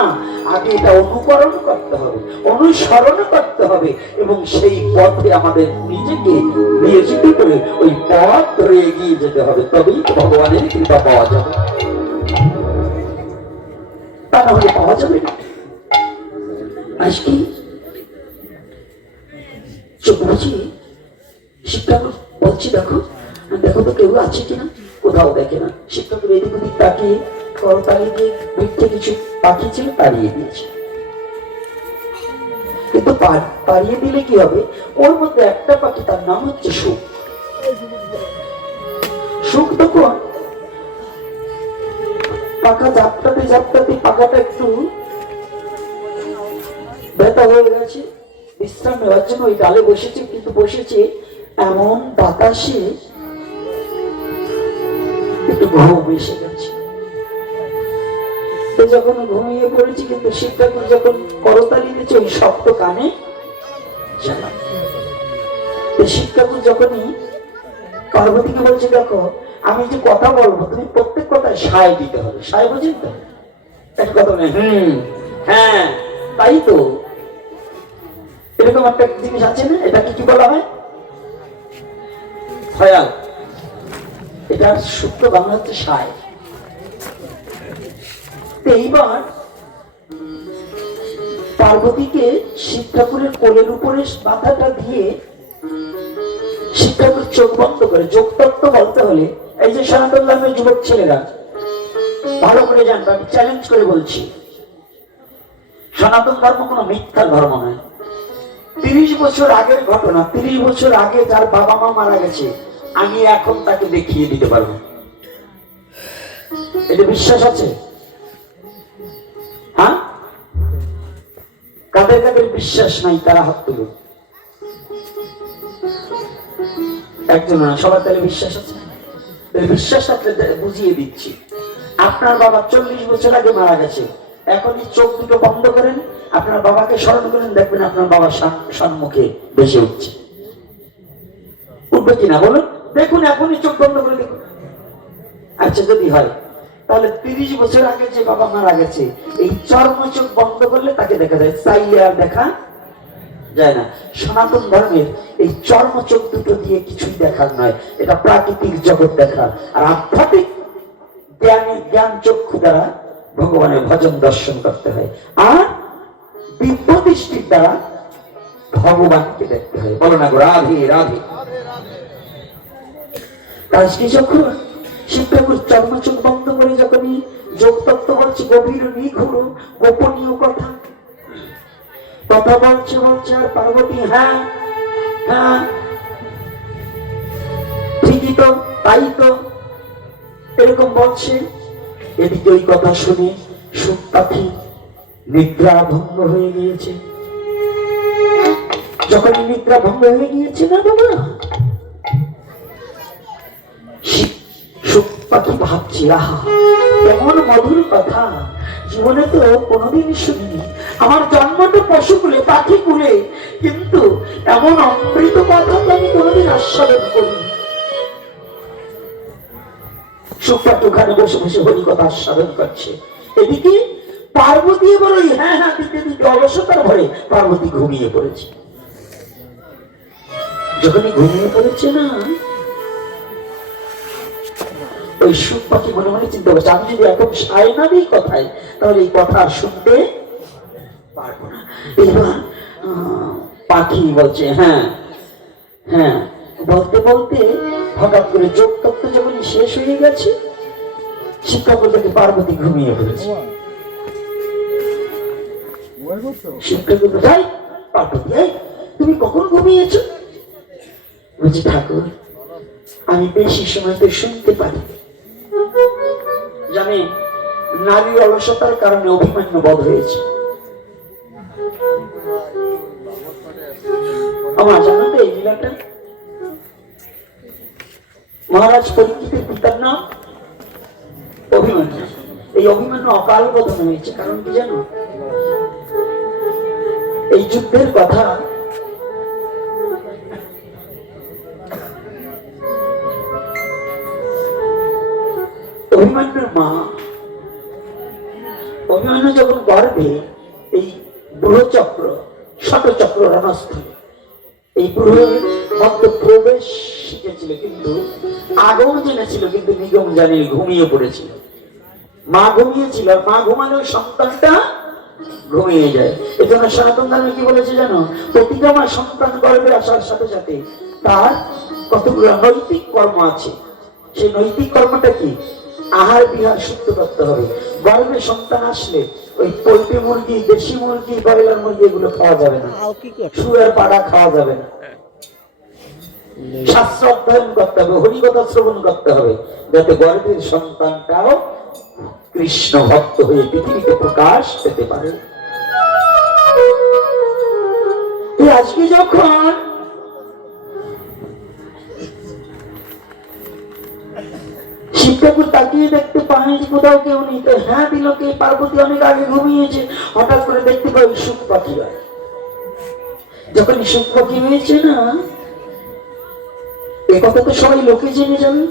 আগে এটা অনুকরণ করতে হবে, অনুসরণ করতে হবে, এবং সেই পথে আমাদের নিজেকে নিয়োজিত করে ওই পথ ধরে এগিয়ে যেতে হবে, তবেই তো ভগবানের কৃপা পাওয়া যাবে, তা না হলে পাওয়া যাবে না। আজকে চোখ বুঝিয়ে শিক্ষা বলছি, দেখো দেখো তো কেউ আছে কিনা, কোথাও দেখে না। শিক্ষক এদিক ওদিক তাকিয়ে করতালি দিয়ে বৃক্ষে কিছু পাখি ছিল তাড়িয়ে দিয়েছে, কিন্তু পাড়িয়ে দিলে কি হবে, ওর মধ্যে একটা পাখি, তার নাম হচ্ছে সুখ। সুখ তখন পাখা জাপটাতে জাপটাতে পাখাটা একটু ব্যথা হয়ে গেছে, বিশ্রাম নেওয়ার জন্য ওই ডালে বসেছে, কিন্তু বসেছে এমন বাতাসে একটু ঘুম এসে গেছে। যখন ঘুমিয়ে পড়েছি, কিন্তু শিক্ষক যখন করতালি দিচ্ছে ওই শব্দ কানে জানা। শিক্ষক যখনই পার্বতীকে বলছে, দেখো আমি যে কথা বলবো তুমি প্রত্যেক কথায় সায় দিতে হবে, সায় বুঝেন তো, একটা কথা বলে হ্যাঁ তাই তো, এরকম একটা জিনিস আছে না, এটাকে কি বলা হয়, খয়াল। এটা শুদ্ধ বাংলা হচ্ছে সায়। এইবার পার্বতীকে শিব ঠাকুরের কোলের উপরে মাথাটা দিয়ে শিব ঠাকুর চোখ বন্ধ করে, যোগতত্ত্ব বলতে হলে এই যে সনাতন ধর্মের যুবক ছেলেরা ভালো করে জানবে, আমি চ্যালেঞ্জ করে বলছি, সনাতন ধর্ম কোনো মিথ্যা ধর্ম নয়। 30 বছর আগের ঘটনা, 30 বছর আগে যার বাবা মা মারা গেছে, আমি এখন তাকে দেখিয়ে দিতে পারবো, এটা বিশ্বাস আছে? হ্যাঁ, কাদের কাদের বিশ্বাস নাই তারা হাত তুলুন। একজন না, সবার তাহলে বিশ্বাস আছে? বিশ্বাস থাকলে বুঝিয়ে দিচ্ছি। আপনার বাবা 40 বছর আগে মারা গেছে, এখনই চোখ দুটো বন্ধ করেন, আপনার বাবাকে স্মরণ করেন, দেখবেন আপনার বাবার সম্মুখে ভেসে উঠছে। উঠবে কিনা বলুন, দেখুন এখনই চোখ বন্ধ করে দেখুন। আচ্ছা যদি হয়, তাহলে 30 বছর আগে যে বাবা মারা গেছে, এই চর্ম চোখ বন্ধ করলে তাকে দেখা যায়, চাইলে আর দেখা যায় না। সনাতন ধর্মের এই চর্ম চোখ দুটো দিয়ে কিছুই দেখার নয়, এটা প্রাকৃতিক জগৎ দেখার, আর আধ্যাত্মিক জ্ঞান চক্ষু দ্বারা ভগবানের ভজন দর্শন করতে হয়, আর দিব্য দৃষ্টির দ্বারা ভগবানকে দেখতে হয়। বলো না গো রাধে রাধে। আজকে যখন শিব ঠাকুর চর্ম চোখ বন্ধ করে যখনই যোগ তত্ত্ব বলছে, গভীর নিঘুর গোপনীয় কথা কথা বলছে বলছে, আর পার্বতী হ্যাঁ হ্যাঁ ঠিকই তো, তাই তো, এরকম বলছে। এদিকে ওই কথা শুনে সুখ পাখি নিদ্রা ভঙ্গ হয়ে গিয়েছে। যখন নিদ্রা ভঙ্গ হয়ে গিয়েছে না বাবা, সুখ পাখি ভাবছি, আহা কেমন মধুর কথা, জীবনে তো কোনোদিন শুনিনি, আমার জন্ম তো পশু কুলে, পাখি কুলে, কিন্তু এমন অমৃত কথা তো আমি কোনোদিন আস্বাদন করিনি। সুখ পাখি ওখানে বসে বসে হরি কথা আস্বাদন করছে, এদিকে পার্বতী বড় হ্যাঁ হ্যাঁ দিতে দিতে অলসতার ভরে পার্বতী ঘুমিয়ে পড়েছে। যখনই ঘুমিয়ে পড়েছে না, ওই সুখ পাখি মনে মনে চিন্তা করছে, আমি যদি এখন সায় না দিই কথায়, তাহলে এই কথা শুনতে পারবো না। এবার পাখি বলছে হ্যাঁ হ্যাঁ, বলতে বলতে হঠাৎ করে যোগ তত্ত্ব যখন শেষ হয়ে গেছে, শিক্ষা বলতে পার্বতী ঘুমিয়ে পড়েছে। শিক্ষা বলতে যাই পার্বতী, তুমি কখন ঘুমিয়েছ? বলছি ঠাকুর, আমি বেশি সময় তো শুনতে পারি। জানে নারীর অলসতার কারণে অভিমান্য বধ হয়েছে। আমার জানো তো এই লীলাটা? মহারাজ পরীক্ষিতের পিতার নাম অভিমন্যু। এই অভিমন্যু অকাল বোধন হয়েছে, কারণ কি জানো? এই যুদ্ধের কথা অভিমন্যুর মা, অভিমন্যু যখন গর্ভে এই বৃহচক্র শতচক্র রণস্থল এই গ্রহের মধ্যে প্রবেশ শিখেছিল, কিন্তু আগেও জেনেছিল, কিন্তু নিগম জানি ঘুমিয়ে পড়েছিল। মা ঘুমিয়েছিল, আর মা ঘুমালেও সন্তানটা ঘুমিয়ে যায়। এই জন্য সনাতন ধর্মে কি বলেছে জানো? প্রতিটা মা সন্তান গর্ভে আসার সাথে সাথে তার কতগুলো নৈতিক কর্ম আছে। সেই নৈতিক কর্মটা কি? আহার বিহার শুদ্ধ করতে হবে। গর্ভে সন্তান আসলে ওই পোল্ট্রি মুরগি, দেশি মুরগি, ব্রয়লার মুরগি এগুলো খাওয়া যাবে না, শুয়ার পাড়া খাওয়া যাবে না। শাস্ত্র অধ্যয়ন করতে হবে, হরিকথা শ্রবণ করতে হবে, যাতে গর্ভের সন্তানটাও কৃষ্ণ ভক্ত হয়ে পৃথিবীতে প্রকাশ পেতে পারে। আজকে যখন শিব ঠাকুর তাকিয়ে দেখতে পায় যে কোথাও কেউ নেই, তো হ্যাঁ দিল কে? পার্বতী অনেক আগে ঘুমিয়েছে। হঠাৎ করে দেখতে পাই সুখ পাখি হয়। যখন সুখ পাখি হয়েছে না, এ কথা তো সবাই লোকে জেনে যাবে,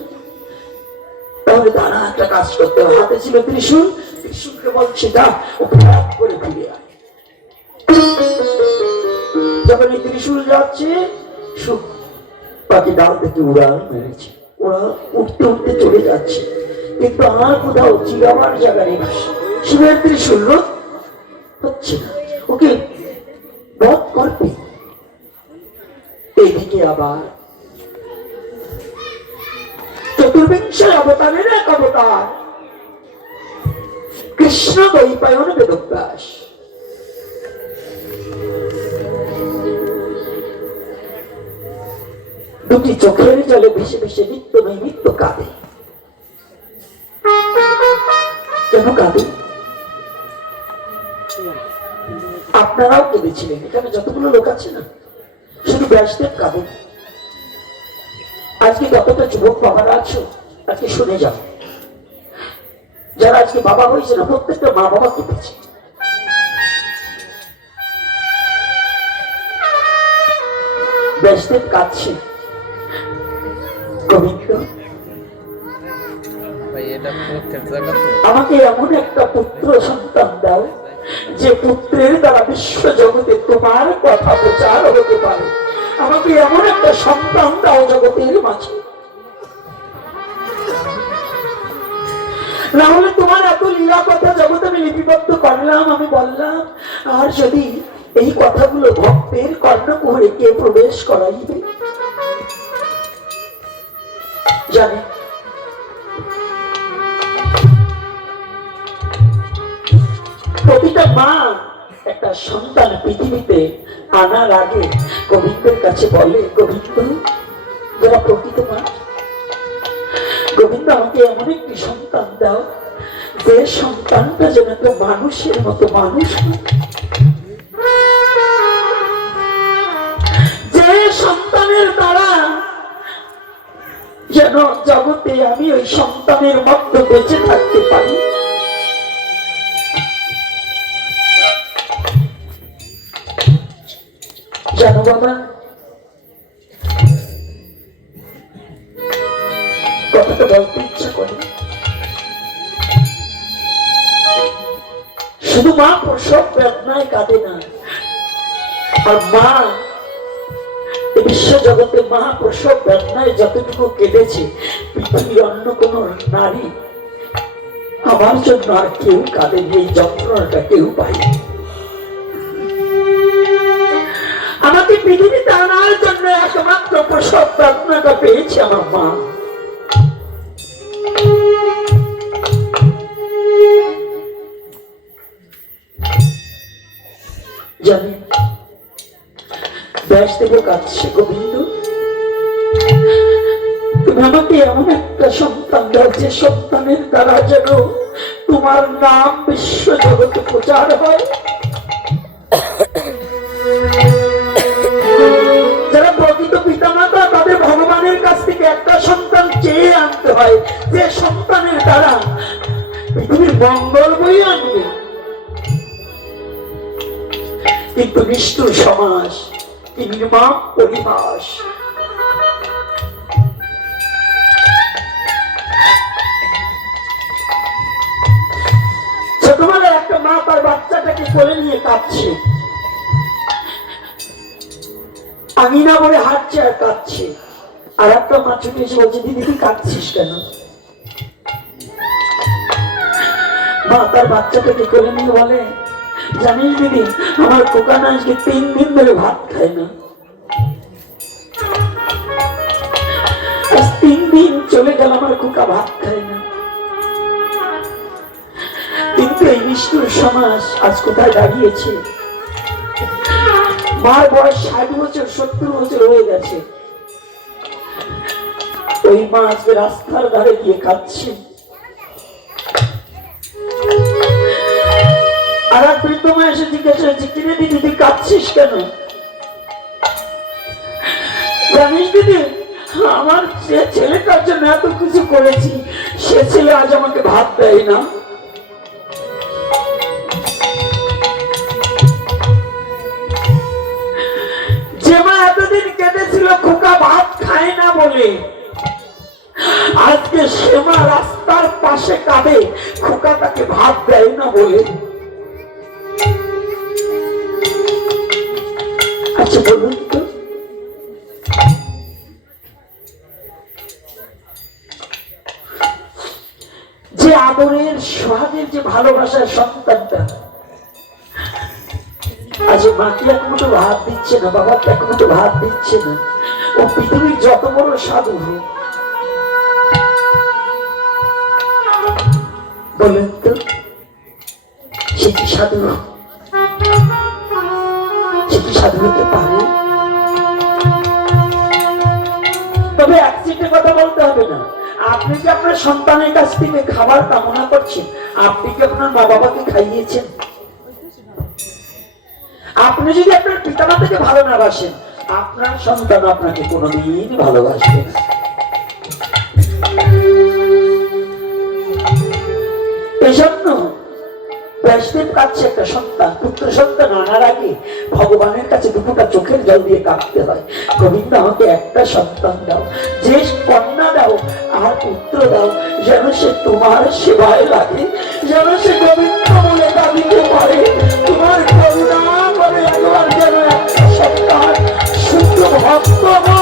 তাহলে তারা একটা কাজ করতে হবে। হাতে ছিল ত্রিশূল, ত্রিশূলকে বলছে যা ওকে করে ফিরে আয়। যখন এই ত্রিশূল যাচ্ছে, সুখ পাখি ডাল থেকে উড়াল মেরেছে, ওরা উঠতে উঠতে চলে যাচ্ছে, কিন্তু আর কোথাও চিরাবার জায়গা নেই। শিবের ত্রিশূল রোধ হচ্ছে না, ওকে বধ করবে। এইদিকে আবার চতুর্বিংশ অবতারের এক অবতার কৃষ্ণ দ্বৈপায়ন বেদব্যাস। দুটি চোখের জলে ভেসে ভেসে নিত্য নৈমিত্য কাঁদে। কেন কাঁদে? আপনারাও কেঁদেছিলেন, এখানে যতগুলো লোক আছে না, শুধু ব্যাসদেব কাঁদেন। আজকে যতটা যুবক বাবারা আছো, আজকে শুনে যাও, যারা আজকে বাবা হয়েছে না, প্রত্যেকটা মা বাবা কেঁদেছে। ব্যাসদেব কাঁদছে, গোবিন্দ আমাকে এমন একটা পুত্র সন্তান দাও, যে পুত্রের দ্বারা বিশ্ব জগতে তোমার কথা প্রচার হতে পারে। আমাকে এমন একটা সন্তান দাও জগতের মাঝে, না হলে তোমার এত লীলা কথা জগতে আমি লিপিবদ্ধ করলাম, আমি বললাম, আর যদি এই কথাগুলো ভক্তের কর্ণকুহরে কে প্রবেশ করাইবে? জানে প্রতিটা মা একটা সন্তান পৃথিবীতে আনার আগে গোবিন্দের কাছে বলে, গোবিন্দ যারা প্রকৃত মা, গোবিন্দ আমাকে এমন একটি সন্তান দাও, যে সন্তানটা যেন একটা মানুষের মতো মানুষ, যে সন্তানের দ্বারা যেন জগতে আমি ওই সন্তানের মধ্যে বেঁচে থাকতে পারি। জানো বাবা, কথাটা বলতে ইচ্ছা করে। শুধু মা প্রসব বেদনায় কাঁদে না, আর মা বিশ্ব জগতে মা প্রসব বেদনায় যতটুকু কেঁদেছে, পৃথিবীর অন্য কোন নারী আমার জন্য আর কেউ কাঁদেনি, এই যন্ত্রণাটা কেউ পায়নি। আমাকে পৃথিবীতে আনার জন্য একমাত্র প্রসব প্রার্থনাটা পেয়েছে আমার মা। জানেন, ব্যাসদেব কাঁদছে, গোবিন্দ তুমি আমাকে এমন একটা সন্তান দাও যে সন্তানের দ্বারা যেন তোমার নাম বিশ্ব জগতে প্রচার হয়। যারা প্রকৃত পিতামাতা তাদের ভগবানের কাছ থেকে একটা সন্তান চেয়ে আনতে হয়, যে সন্তানের দ্বারা পৃথিবীর মঙ্গল বই আনবে। কিন্তু নিষ্ঠুর সমাজ, কি নির্মম পরিহাস। ছোটবেলায় একটা মা তার বাচ্চাটাকে কোলে নিয়ে কাঁদছে, আমি না বলে হাঁটছে আর কাঁদছে। আর একটা মা ছুটে এসে বলছে, দিদি তুই কাঁদছিস কেন? মা তার বাচ্চাটাকে কোলে নিয়ে বলে, জানিস দিদি, আমার খোকা না আজকে 3 দিন ধরে ভাত খায় না। 3 দিন চলে গেল আমার খোকা ভাত খায় না। কিন্তু এই নিষ্ঠুর সমাজ আজ কোথায় দাঁড়িয়েছে? মার বয়স 60 বছর 70 বছর হয়ে গেছে, ওই মা আজকে রাস্তার ধারে গিয়ে কাঁদছে। আর এক বৃদ্ধ মা এসে জিজ্ঞাসা হয়েছে, কিরে দিদি তুই কাঁদছিস কেন? জানিস দিদি, আমার যে ছেলেটার জন্য এত কিছু করেছি, সে ছেলে আজ আমাকে ভাত দেয় না। যে মা এতদিন কেঁদেছিল খোকা ভাত খায় না বলে, আজকে সে মা রাস্তার পাশে কাঁদে খোকা তাকে ভাত দেয় না বলে। আচ্ছা বলুন তো, যে আদরের সোহাগের যে ভালোবাসার সন্তানটা আজ মাকে এক মুঠো ভাত দিচ্ছে না, বাবাকে এক মুঠো ভাত দিচ্ছে না, ও পৃথিবীর যত বড় সাধু হোক, বলেন তো সে কি সাধু? সে কি সাধু হতে পারে? তবে একচিটে কথা বলতে হবে না। আপনি যে আপনার সন্তানের কাছ থেকে খাবার কামনা করছেন, আপনি কি আপনার মা বাবাকে খাইয়েছেন? আপনি যদি আপনার পিতামাতাকে ভালো না বাসেন, আপনার সন্তান আপনাকে কোনোদিন ভালোবাসবে না। এই জন্য ব্যাসদেব কাঁদছে একটা সন্তান, পুত্র সন্তান আনার আগে ভগবানের কাছে দুপুরটা চোখের জল দিয়ে কাঁদতে হয়, গোবিন্দ আমাকে একটা সন্তান দাও, যে কন্যা দাও আর পুত্র দাও, যেন সে তোমার সেবায় লাগে, যেন সে গোবিন্দ বলে দাবিতে পারে, তোমার করুণা করে একবার যেন একটা সন্তান শুদ্ধ ভক্ত হয়।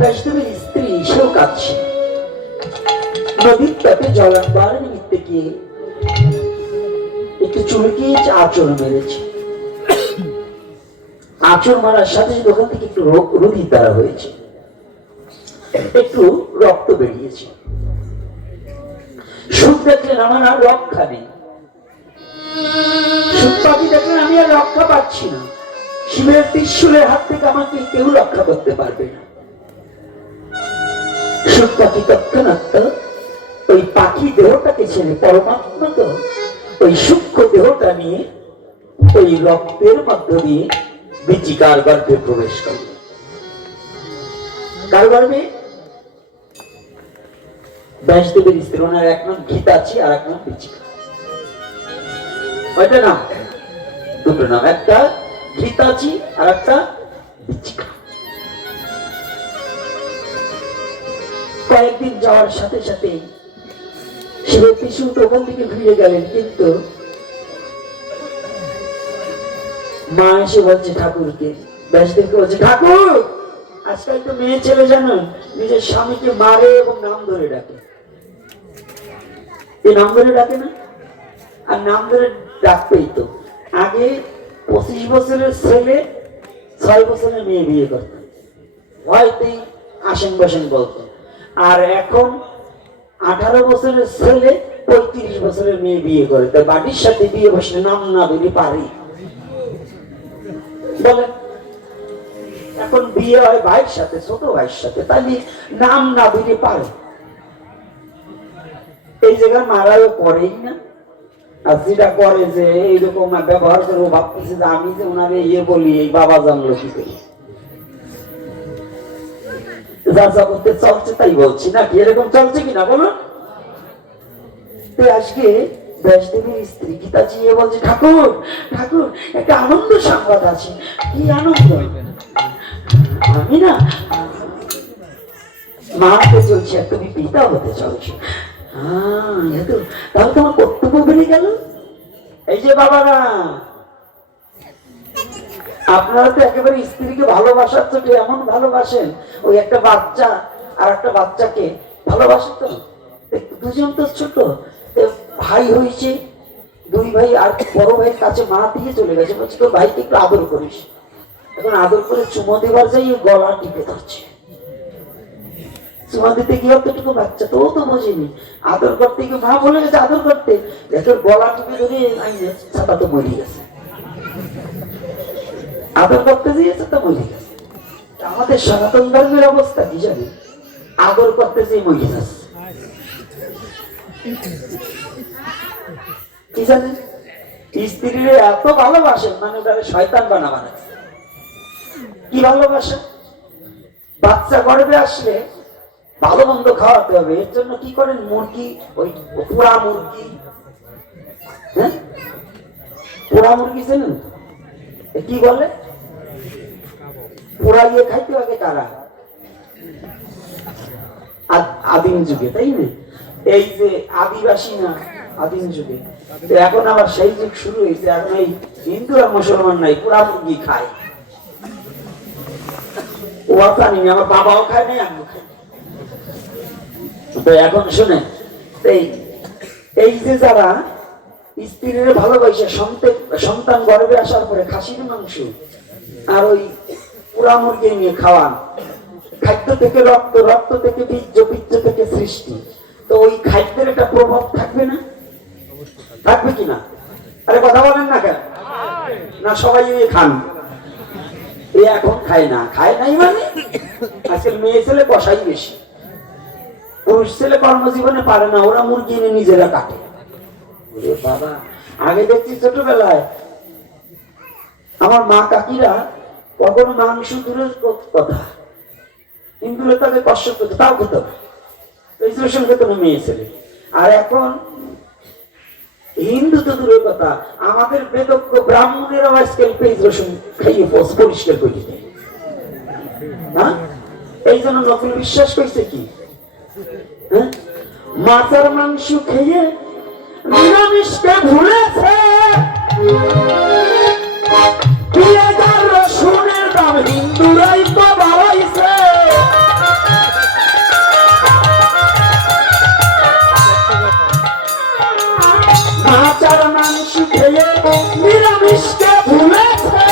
ব্যাসদেবের স্ত্রী সেও কাঁদছে, নদীর তটে জল আনবার নিমিত্তে গিয়ে একটু চুলকিয়েছে, আঁচড় মেরেছে। আঁচড় মারার সাথে সাথে ওখান থেকে একটু রুধির দ্বারা হয়েছে, একটু রক্ত বেরিয়েছে। সুখ দেখলেন আমার আর রক্ষা নেই, সুখ পাখি দেখলেন আমি আর রক্ষা পাচ্ছি না, শিবের ত্রিশূলের হাত থেকে আমাকে কেউ রক্ষা করতে পারবে না। সুখ পাখি তৎক্ষণাৎ ওই পাখি দেহটাকে ছেড়ে পরমাত্মা তো ওই সূক্ষ্ম দেহটা নিয়ে ওই রক্তের মধ্য দিয়ে বিচিকার গর্ভে প্রবেশ করবে। কার গর্ভে? ব্যাসদেবের স্ত্রী, ওনার এক নাম গীতাছি আর এক নাম বিচিকা। কয়টা নাম? দুটো নাম, একটা ঘৃতাচি আর একটা বিচিকা। কয়েকদিন যাওয়ার সাথে সাথে শিবের ত্রিশূল ওখান থেকে ফিরে গেলেন, কিন্তু মা এসে বলছে ঠাকুরকে, ব্যাসদেবকে বলছে, ঠাকুর আজকাল তো মেয়ে ছেলে জানো নিজের স্বামীকে মারে এবং নাম ধরে ডাকে। এ নাম ধরে ডাকে না? আর নাম ধরে ডাকতেই তো আগে 25 বছরের ছেলে 6 বছরের মেয়ে বিয়ে করত, হয়তোই আসেন বসেন বলতো। আর এখন 18 বছরের ছেলে 35 বছরের মেয়ে বিয়ে করে, তার বাড়ির সাথে বিয়ে বসলে নাম না ধরে পারি বলেন। এখন বিয়ে হয় ভাইয়ের সাথে, ছোট ভাইয়ের সাথে, তাহলে নাম না ধরে পারে। এই জায়গায় মারাও করেই না, আর যেটা করে যে এইরকম ব্যবহার করে ভাবতেছে যে আমি যে ওনারে ইয়ে বলি, এই বাবা জানলো কি করি। যা যা করতে চলছে তাই বলছি, নাকি এরকম চলছে কিনা বলুন? আজকে ব্যাসদেবীর স্ত্রী গীতাজি বলছে, ঠাকুর ঠাকুর একটা আনন্দ সংবাদ আছে। কি আনন্দ? আমি না মা হতে চলছি আর তুমি পিতা হতে চলছো। তাহলে তোমার কর্তব্য বেড়ে গেল। এই যে বাবারা, আপনারা তো একেবারে স্ত্রীকে ভালোবাসার চোখে এমন ভালোবাসেন, ওই একটা বাচ্চা আর একটা বাচ্চাকে ভালোবাসে তো। দুজন তো ছোট ভাই হয়েছে, দুই ভাই, আর বড় ভাইয়ের কাছে মা দিয়ে চলে গেছে, বলছে তোর ভাইকে একটু আদর করিস। এখন আদর করে চুমো দেবার যাই গলা টিপে ধরছে। চুমা দিতে গিয়ে অতটুকু বাচ্চা তো ও তো বোঝেনি, আদর করতে গিয়ে মা বলে গেছে আদর করতে, তোর গলা টিপে ধরে ছাতা তো মরে গেছে। আদর করতে দিয়েছে তো মরে গেছে। আমাদের সনাতন ধর্মের অবস্থা কি জানি, আদর করতে যেয়ে মরে যাচ্ছে। কি জানেন, স্ত্রীর এত ভালোবাসেন, মানে ওটা শয়তান বানাবানা। কি ভালোবাসেন? বাচ্চা গর্ভে আসলে ভালো মন্দ খাওয়াতে হবে, এর জন্য কি করেন, মুরগি, ওই পোড়া মুরগি, হ্যাঁ পোড়া মুরগি চেনেন? কি বলে পোড়া গিয়ে খাইতে আগে কারা? আদিম যুগে, তাই না? এই যে আদিবাসী না আদিম যুগে, এখন আবার সেই যুগ শুরু হয়েছে। এখন এই হিন্দু আর মুসলমান নাই, পোড়া মুরগি খায়। ও জানি না, আমার বাবাও খায় নাই, আমিও খাই। তো এখন শুনে, এই যে যারা স্ত্রীর ভালোবাসে সন্তান গর্ভে আসার পরে খাসির মাংস আর ওই পোড়া মুরগি নিয়ে খাওয়ান, খাদ্য থেকে রক্ত, রক্ত থেকে বীর্য, বীর্য থেকে সৃষ্টি, তো ওই খাদ্যের একটা প্রভাব থাকবে না? থাকবে কিনা? আরে কথা বলেন না কেন? না সবাই খান? এ এখন খায় না, খায় নাই মানে আজকাল মেয়ে ছেলে কষাই বেশি, পুরুষ ছেলে কর্মজীবনে পারে না, ওরা মুরগি এনে নিজেরা কাটে। বাবা, আগে দেখছি ছোটবেলায় আমার মা কাকিরা কখনো মাংস দূরের কথা, হিন্দুরা তাকে কষ্ট করতো, তাও খেত না, রেজিস্ট্রেশন খেত না মেয়ে ছেলে। আর এখন হিন্দু তো দূরের কথা, আমাদের বেদজ্ঞ ব্রাহ্মণেরাও আজকাল পেঁয়াজ রসুন খাইয়ে পরিষ্কার করে দেয়। হ্যাঁ, এই জন্য নকল বিশ্বাস করছে কি, মাছের মাংস খেয়ে নিরামিষকে ভুলেছে, পেঁয়াজ আর রসুনের দাম হিন্দুরাই তো বাড়াইছে। মাছ আর মাংস খেয়ে নিরামিষকে ভুলেছে,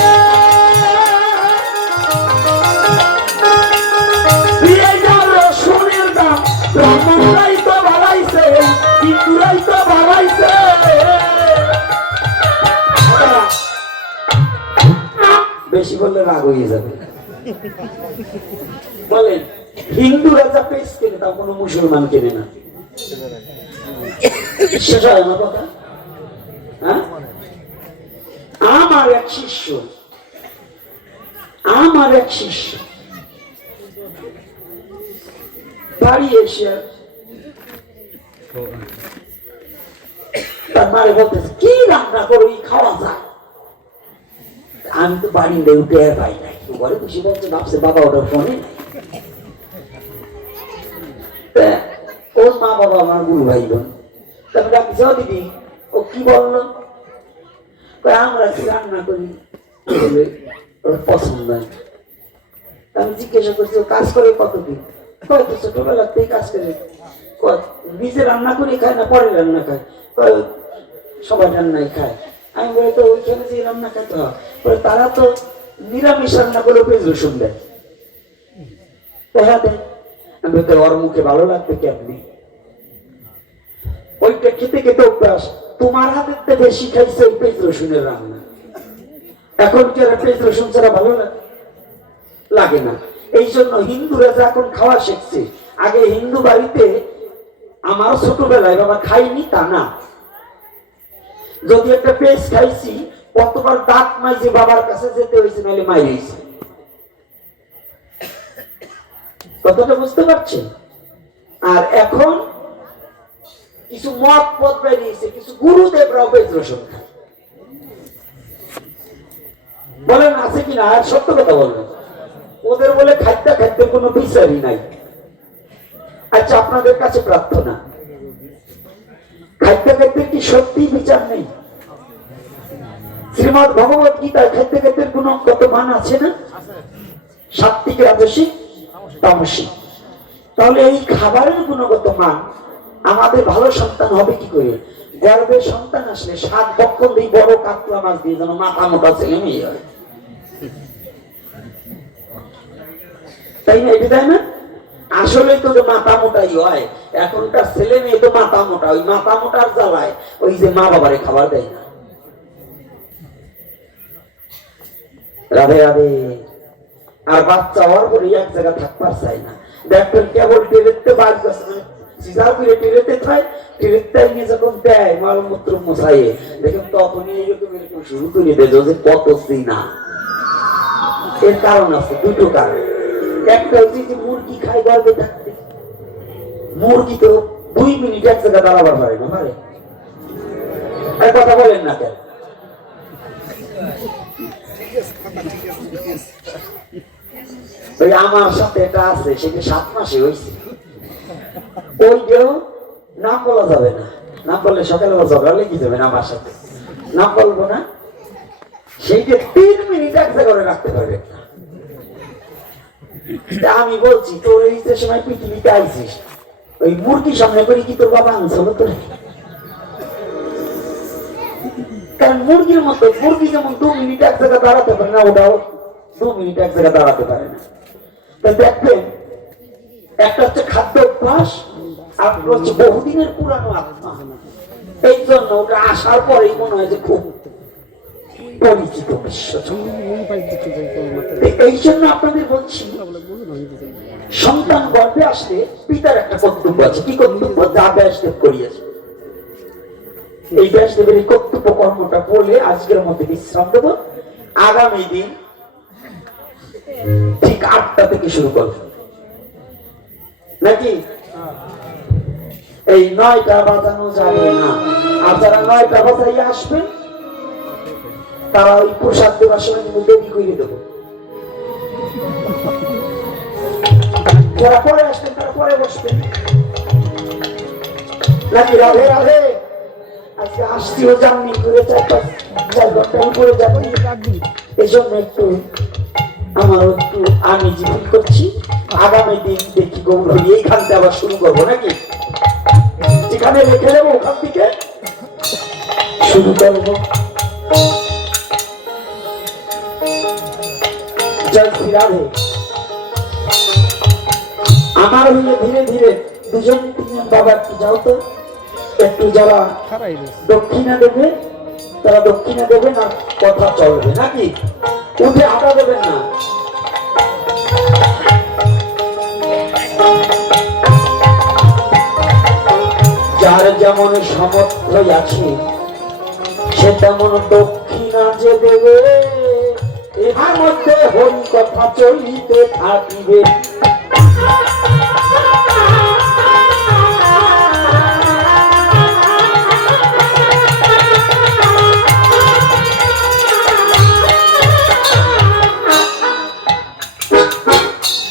পেঁয়াজ আর রসুনের দাম ব্রাহ্মণরাই তো বাড়াইছে, হিন্দুরাই তো বাড়াইছে। বেশি বললে রাগ হয়ে যাবে। বলেন, হিন্দুরা যা পেস কেনে তা কোনো মুসলমান কেনে না। শেষ হয় আমার কথা? হ্যাঁ, আমার এক শিষ্য বাড়ি এসে তার মারে বলতেছে কি রান্না করো খাওয়া যায়। আমি তো বাড়ি উঠে আর পাই নাই, ঘরে খুশি বলছে ভাবছে বাবা ওটা ফোনে নাই। ওর মা বাবা আমার গুরু ভাই বোন, তারপরে ডাকছে দিদি ও কি বললো, আমরা কি রান্না করি ওর পছন্দ হয়। আমি জিজ্ঞাসা করছি কাজ করে কতদিন, হয়তো ছোটবেলাতেই কাজ করে, নিজে রান্না করে খায় না পরে রান্না খায়, সবাই রান্নাই খায়। আমি বলি তো ওইখানে যে রান্না খাইতে হয়, তারা তো নিরামিষ রান্না করে পেঁয়াজ রসুন দেয়, আমি তো ওর মুখে ভালো লাগবে কেমনি, ওইটা খেতে খেতে অভ্যাস। তোমার হাতে বেশি খাইছে ওই পেঁয়াজ রসুনের রান্না, এখন কি আর পেঁয়াজ রসুন ছাড়া ভালো লাগে না। এই জন্য হিন্দুরা যখন খাওয়া শিখছে, আগে হিন্দু বাড়িতে আমার ছোটবেলায় বাবা খাইনি তা না, যদি একটা পেস্ট খাইছি কতবার দাঁত মাইছে বাবার কাছে যেতে হয়েছে, নাহলে মাইরেছে। কথাটা বুঝতে পারছেন? আর এখন কিছু মত পথ বেরিয়েছে, কিছু গুরুদেবরাও পেঁয়াজ রসুন খায়, বলেন আছে কিনা? আর সত্য কথা বলবেন, ওদের বলে খাদ্য খাদ্যের কোনো বিচারই নাই। আচ্ছা আপনাদের কাছে প্রার্থনা, খাদ্য খাদ্যের কি সত্যি বিচার নেই? শ্রীমদ ভগবত গীতায় খাদ্য খাদ্যের কোন কত মান আছে না? সাত্বিক, রাজসিক, তামসিক। তাহলে এই খাবারের গুণগত মান, আমাদের ভালো সন্তান হবে কি করে? গর্ভের সন্তান আসলে 7 বছর দিয়ে বড় কাতলা মাছ দিয়ে যেন মাথা মোটা ছেলে মেয়ে হয়, তাই না? এটা তাই না? আসলে তো মাথা মোটাই হয়, এখনকার ছেলে মেয়ে তো মাথা মোটা, ওই মাথা মোটার জ্বালায় ওই যে মা বাবারে খাবার দেয় না। রাধে রাধে। আর বাচ্চা হওয়ার পরে এক জায়গা থাকবার চাই না, দেখবেন কেবল টেরেতে বাজ গেছে, সিজার করে টেরেতে খায়, টেরেতে নিয়ে যখন দেয় মলমূত্র মশাইয়ে, দেখেন তখনই এরকম এরকম শুরু করে দেয় যে কত না। এর কারণ আছে, দুটো কারণ। একটা হচ্ছে যে মুরগি খাই গর্বে থাকতে, মুরগি তো 2 মিনিট এক জায়গা দাঁড়াবার পারে না, পারে? আর কথা বলেন না কেন? ওই আমার সাথে এটা আছে, সেটা 7 মাসে হয়েছে, ওইটাও নাম বলা যাবে না, নাম বললে সকালে ঝগড়া লেগে যাবে না আমার সাথে, নাম বলবো না। সেইটা 3 মিনিট এক জায়গা করে রাখতে পারবে না। আমি বলছি তোর এই যে সময় পৃথিবীতে আইছিস, ওই মুরগি সামনে করে কি তোর বাবা আনছিল তোর? কারণ মুরগির মতো, মুরগি যেমন 2 মিনিট এক জায়গা দাঁড়াতে পারে না, ওটাও 2 মিনিট এক জায়গা দাঁড়াতে পারে না। তাই দেখবেন, একটা হচ্ছে খাদ্য অভ্যাস, আর হচ্ছে বহুদিনের পুরানো আত্মা। এই জন্য ওটা আসার পরেই মনে হয় যে খুব পরিচিত বিশ্ব। এই জন্য আপনাদের বলছি, সন্তান গর্ভে আসলে পিতার একটা কর্তব্য আছে। কি কর্তব্য? যা ব্যাসদেব করিয়েছে, এই ব্যাসদেবের এই কর্তব্য কর্মটা বলে আজকের মধ্যে বিশ্রাম দেব। আগামী দিন ঠিক 8টা থেকে শুরু করব, নাকি? এই 9টা বাজানো যাবে না। আর যারা 9টা বাজাই আসবেন, তারা ওই প্রসাদ দেওয়ার সময় দেরি করে দেবো। যারা পরে আসবেন তারা পরে বসবেন, নাকি? রাধে রাধে। আজকে আসছিও জার্নি করে 4 ঘন্টা উপরে যাচ্ছি, এই জন্য একটু আমার একটু আমি ফিল করছি। আগামী দিন দেখি গৌরী এইখানটা আবার শুরু করবো, নাকি? যেখানে রেখে দেবো ওখান থেকে শুরু করবো। জয় শ্রী রাধে। আমার হইলে ধীরে ধীরে 2-3 বাবা একটু যাও তো, একটু যারা দক্ষিণা দেবে তারা দক্ষিণা দেবে না, কথা চলবে, নাকি? উঠে হাঁটা দেবেন না। যার যেমন সামর্থ্য আছে সে তেমন দক্ষিণা যে দেবে, ইহার মধ্যে হরি কথা চলিতে থাকিবে।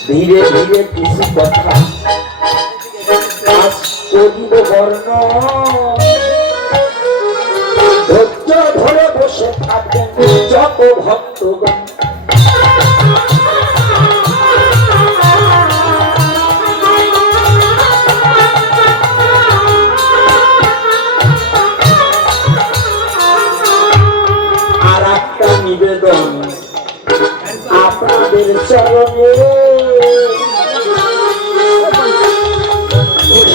ধীরে ধীরে কিছু কথা আজ করিব বর্ণ, ধৈর্য ধরে বসে থাকবেন যত ভক্তগণ। আর একটা নিবেদন আপনাদের চরণে,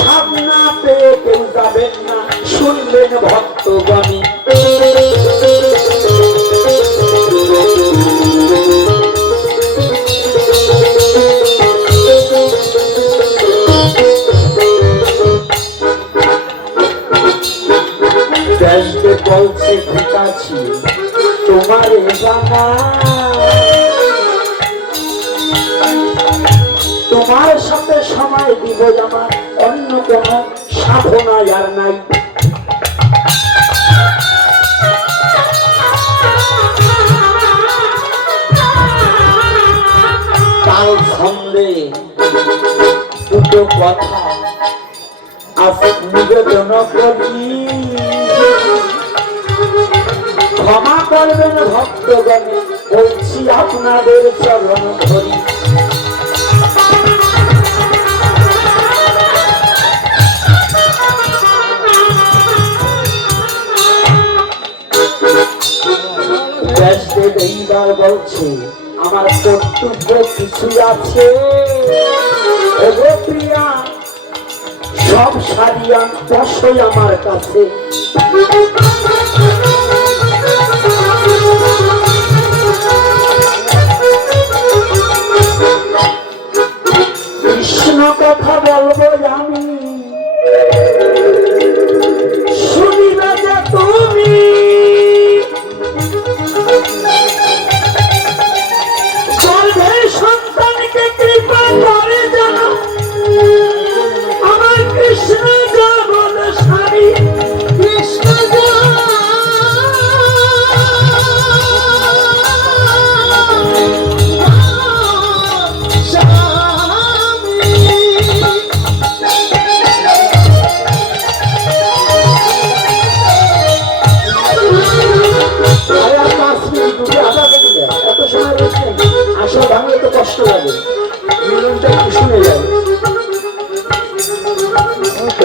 সামনা পেয়ে কেউ যাবেন না, শুনবেন ভক্তগণী। বলছে ঠিক আছে তোমার জানা, তোমার সাথে সময় দিব আমার, অন্য কোন সাধনা আর নাই। কাল সন্ধে দুটো কথা আজ নিবেদন করি, ক্ষমা করবেন ভক্তগণে, বলছি আপনাদের চরণ ধরি। এইবার বলছে আমার কর্তব্য কিছু আছে, ওগো প্রিয়া সব সারিয়া বসই আমার কাছে। কৃষ্ণ কথা বলবো আমি, শুনিবে যে তুমি, সন্তানকে কৃপা করে জানো আমার কৃষ্ণ যা বলে স্বামী, কৃষ্ণ এত সময় রয়েছে, আসলে ভাঙলে তো কষ্ট লাগে, মিলনটা একটু শুনে যাবে।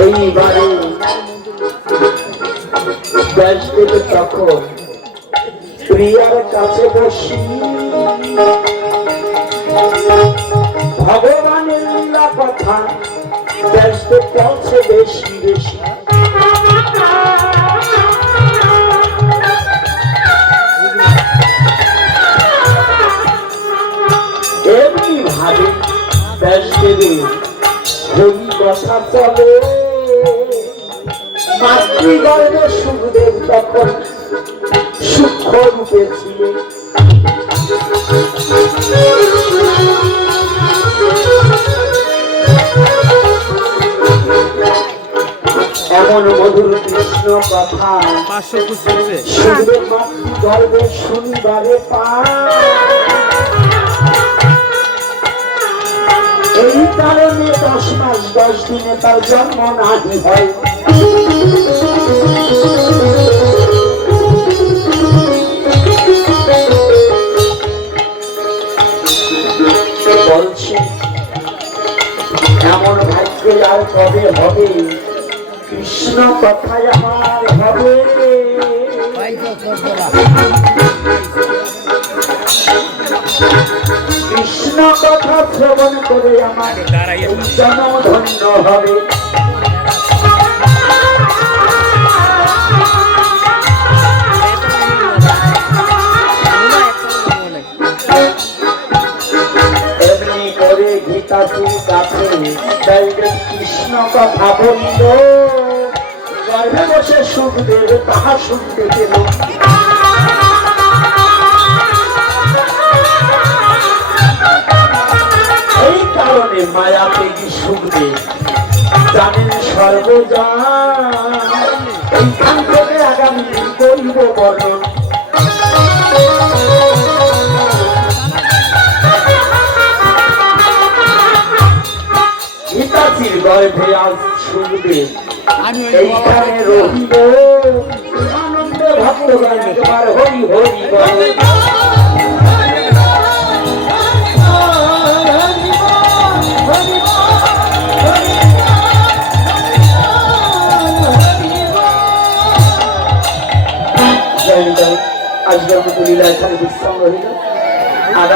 এইবারে ব্যাসদেব তখন প্রিয়ার কাছে বসি ভগবানের লীলা কথা ব্যাসদেব বলছে বেশি বেশি। এমনি ভাবে ব্যাসদেবের হরি কথা চলে, মাতৃগর্ভে সুখদেব তখন সূক্ষ্ম রূপে ছিলেন। এমন মধুর কৃষ্ণ কথা সুখদেব মাতৃগর্ভে শুনিবারে পায়, এই কারণে 10 মাস 10 দিনে তার জন্ম নাহি হয়। বলছে এমন ভাগ্য আর কবে হবে, কৃষ্ণ কথায় আমার হবে। কৃষ্ণ কথা শ্রবণ করে আমার জন্ম ধন্য হবে। এমনি করে গীতাজির কাছে কৃষ্ণ কথা বলিল, গর্ভে বসে সুখদেব তাহা শুনতে পেল। এই কারণে মায়া পেগি সুখদেব জানেন সর্বজা, এইখান থেকে আগামী দিন করিব বর্ণন। গর্ভে আজ সুখদেব এইখানে রহিব আনন্দে ভক্তগণ একবার হরি হরি বল। আজকের মতো লীলা এখানে বিশ্রাম রহিল।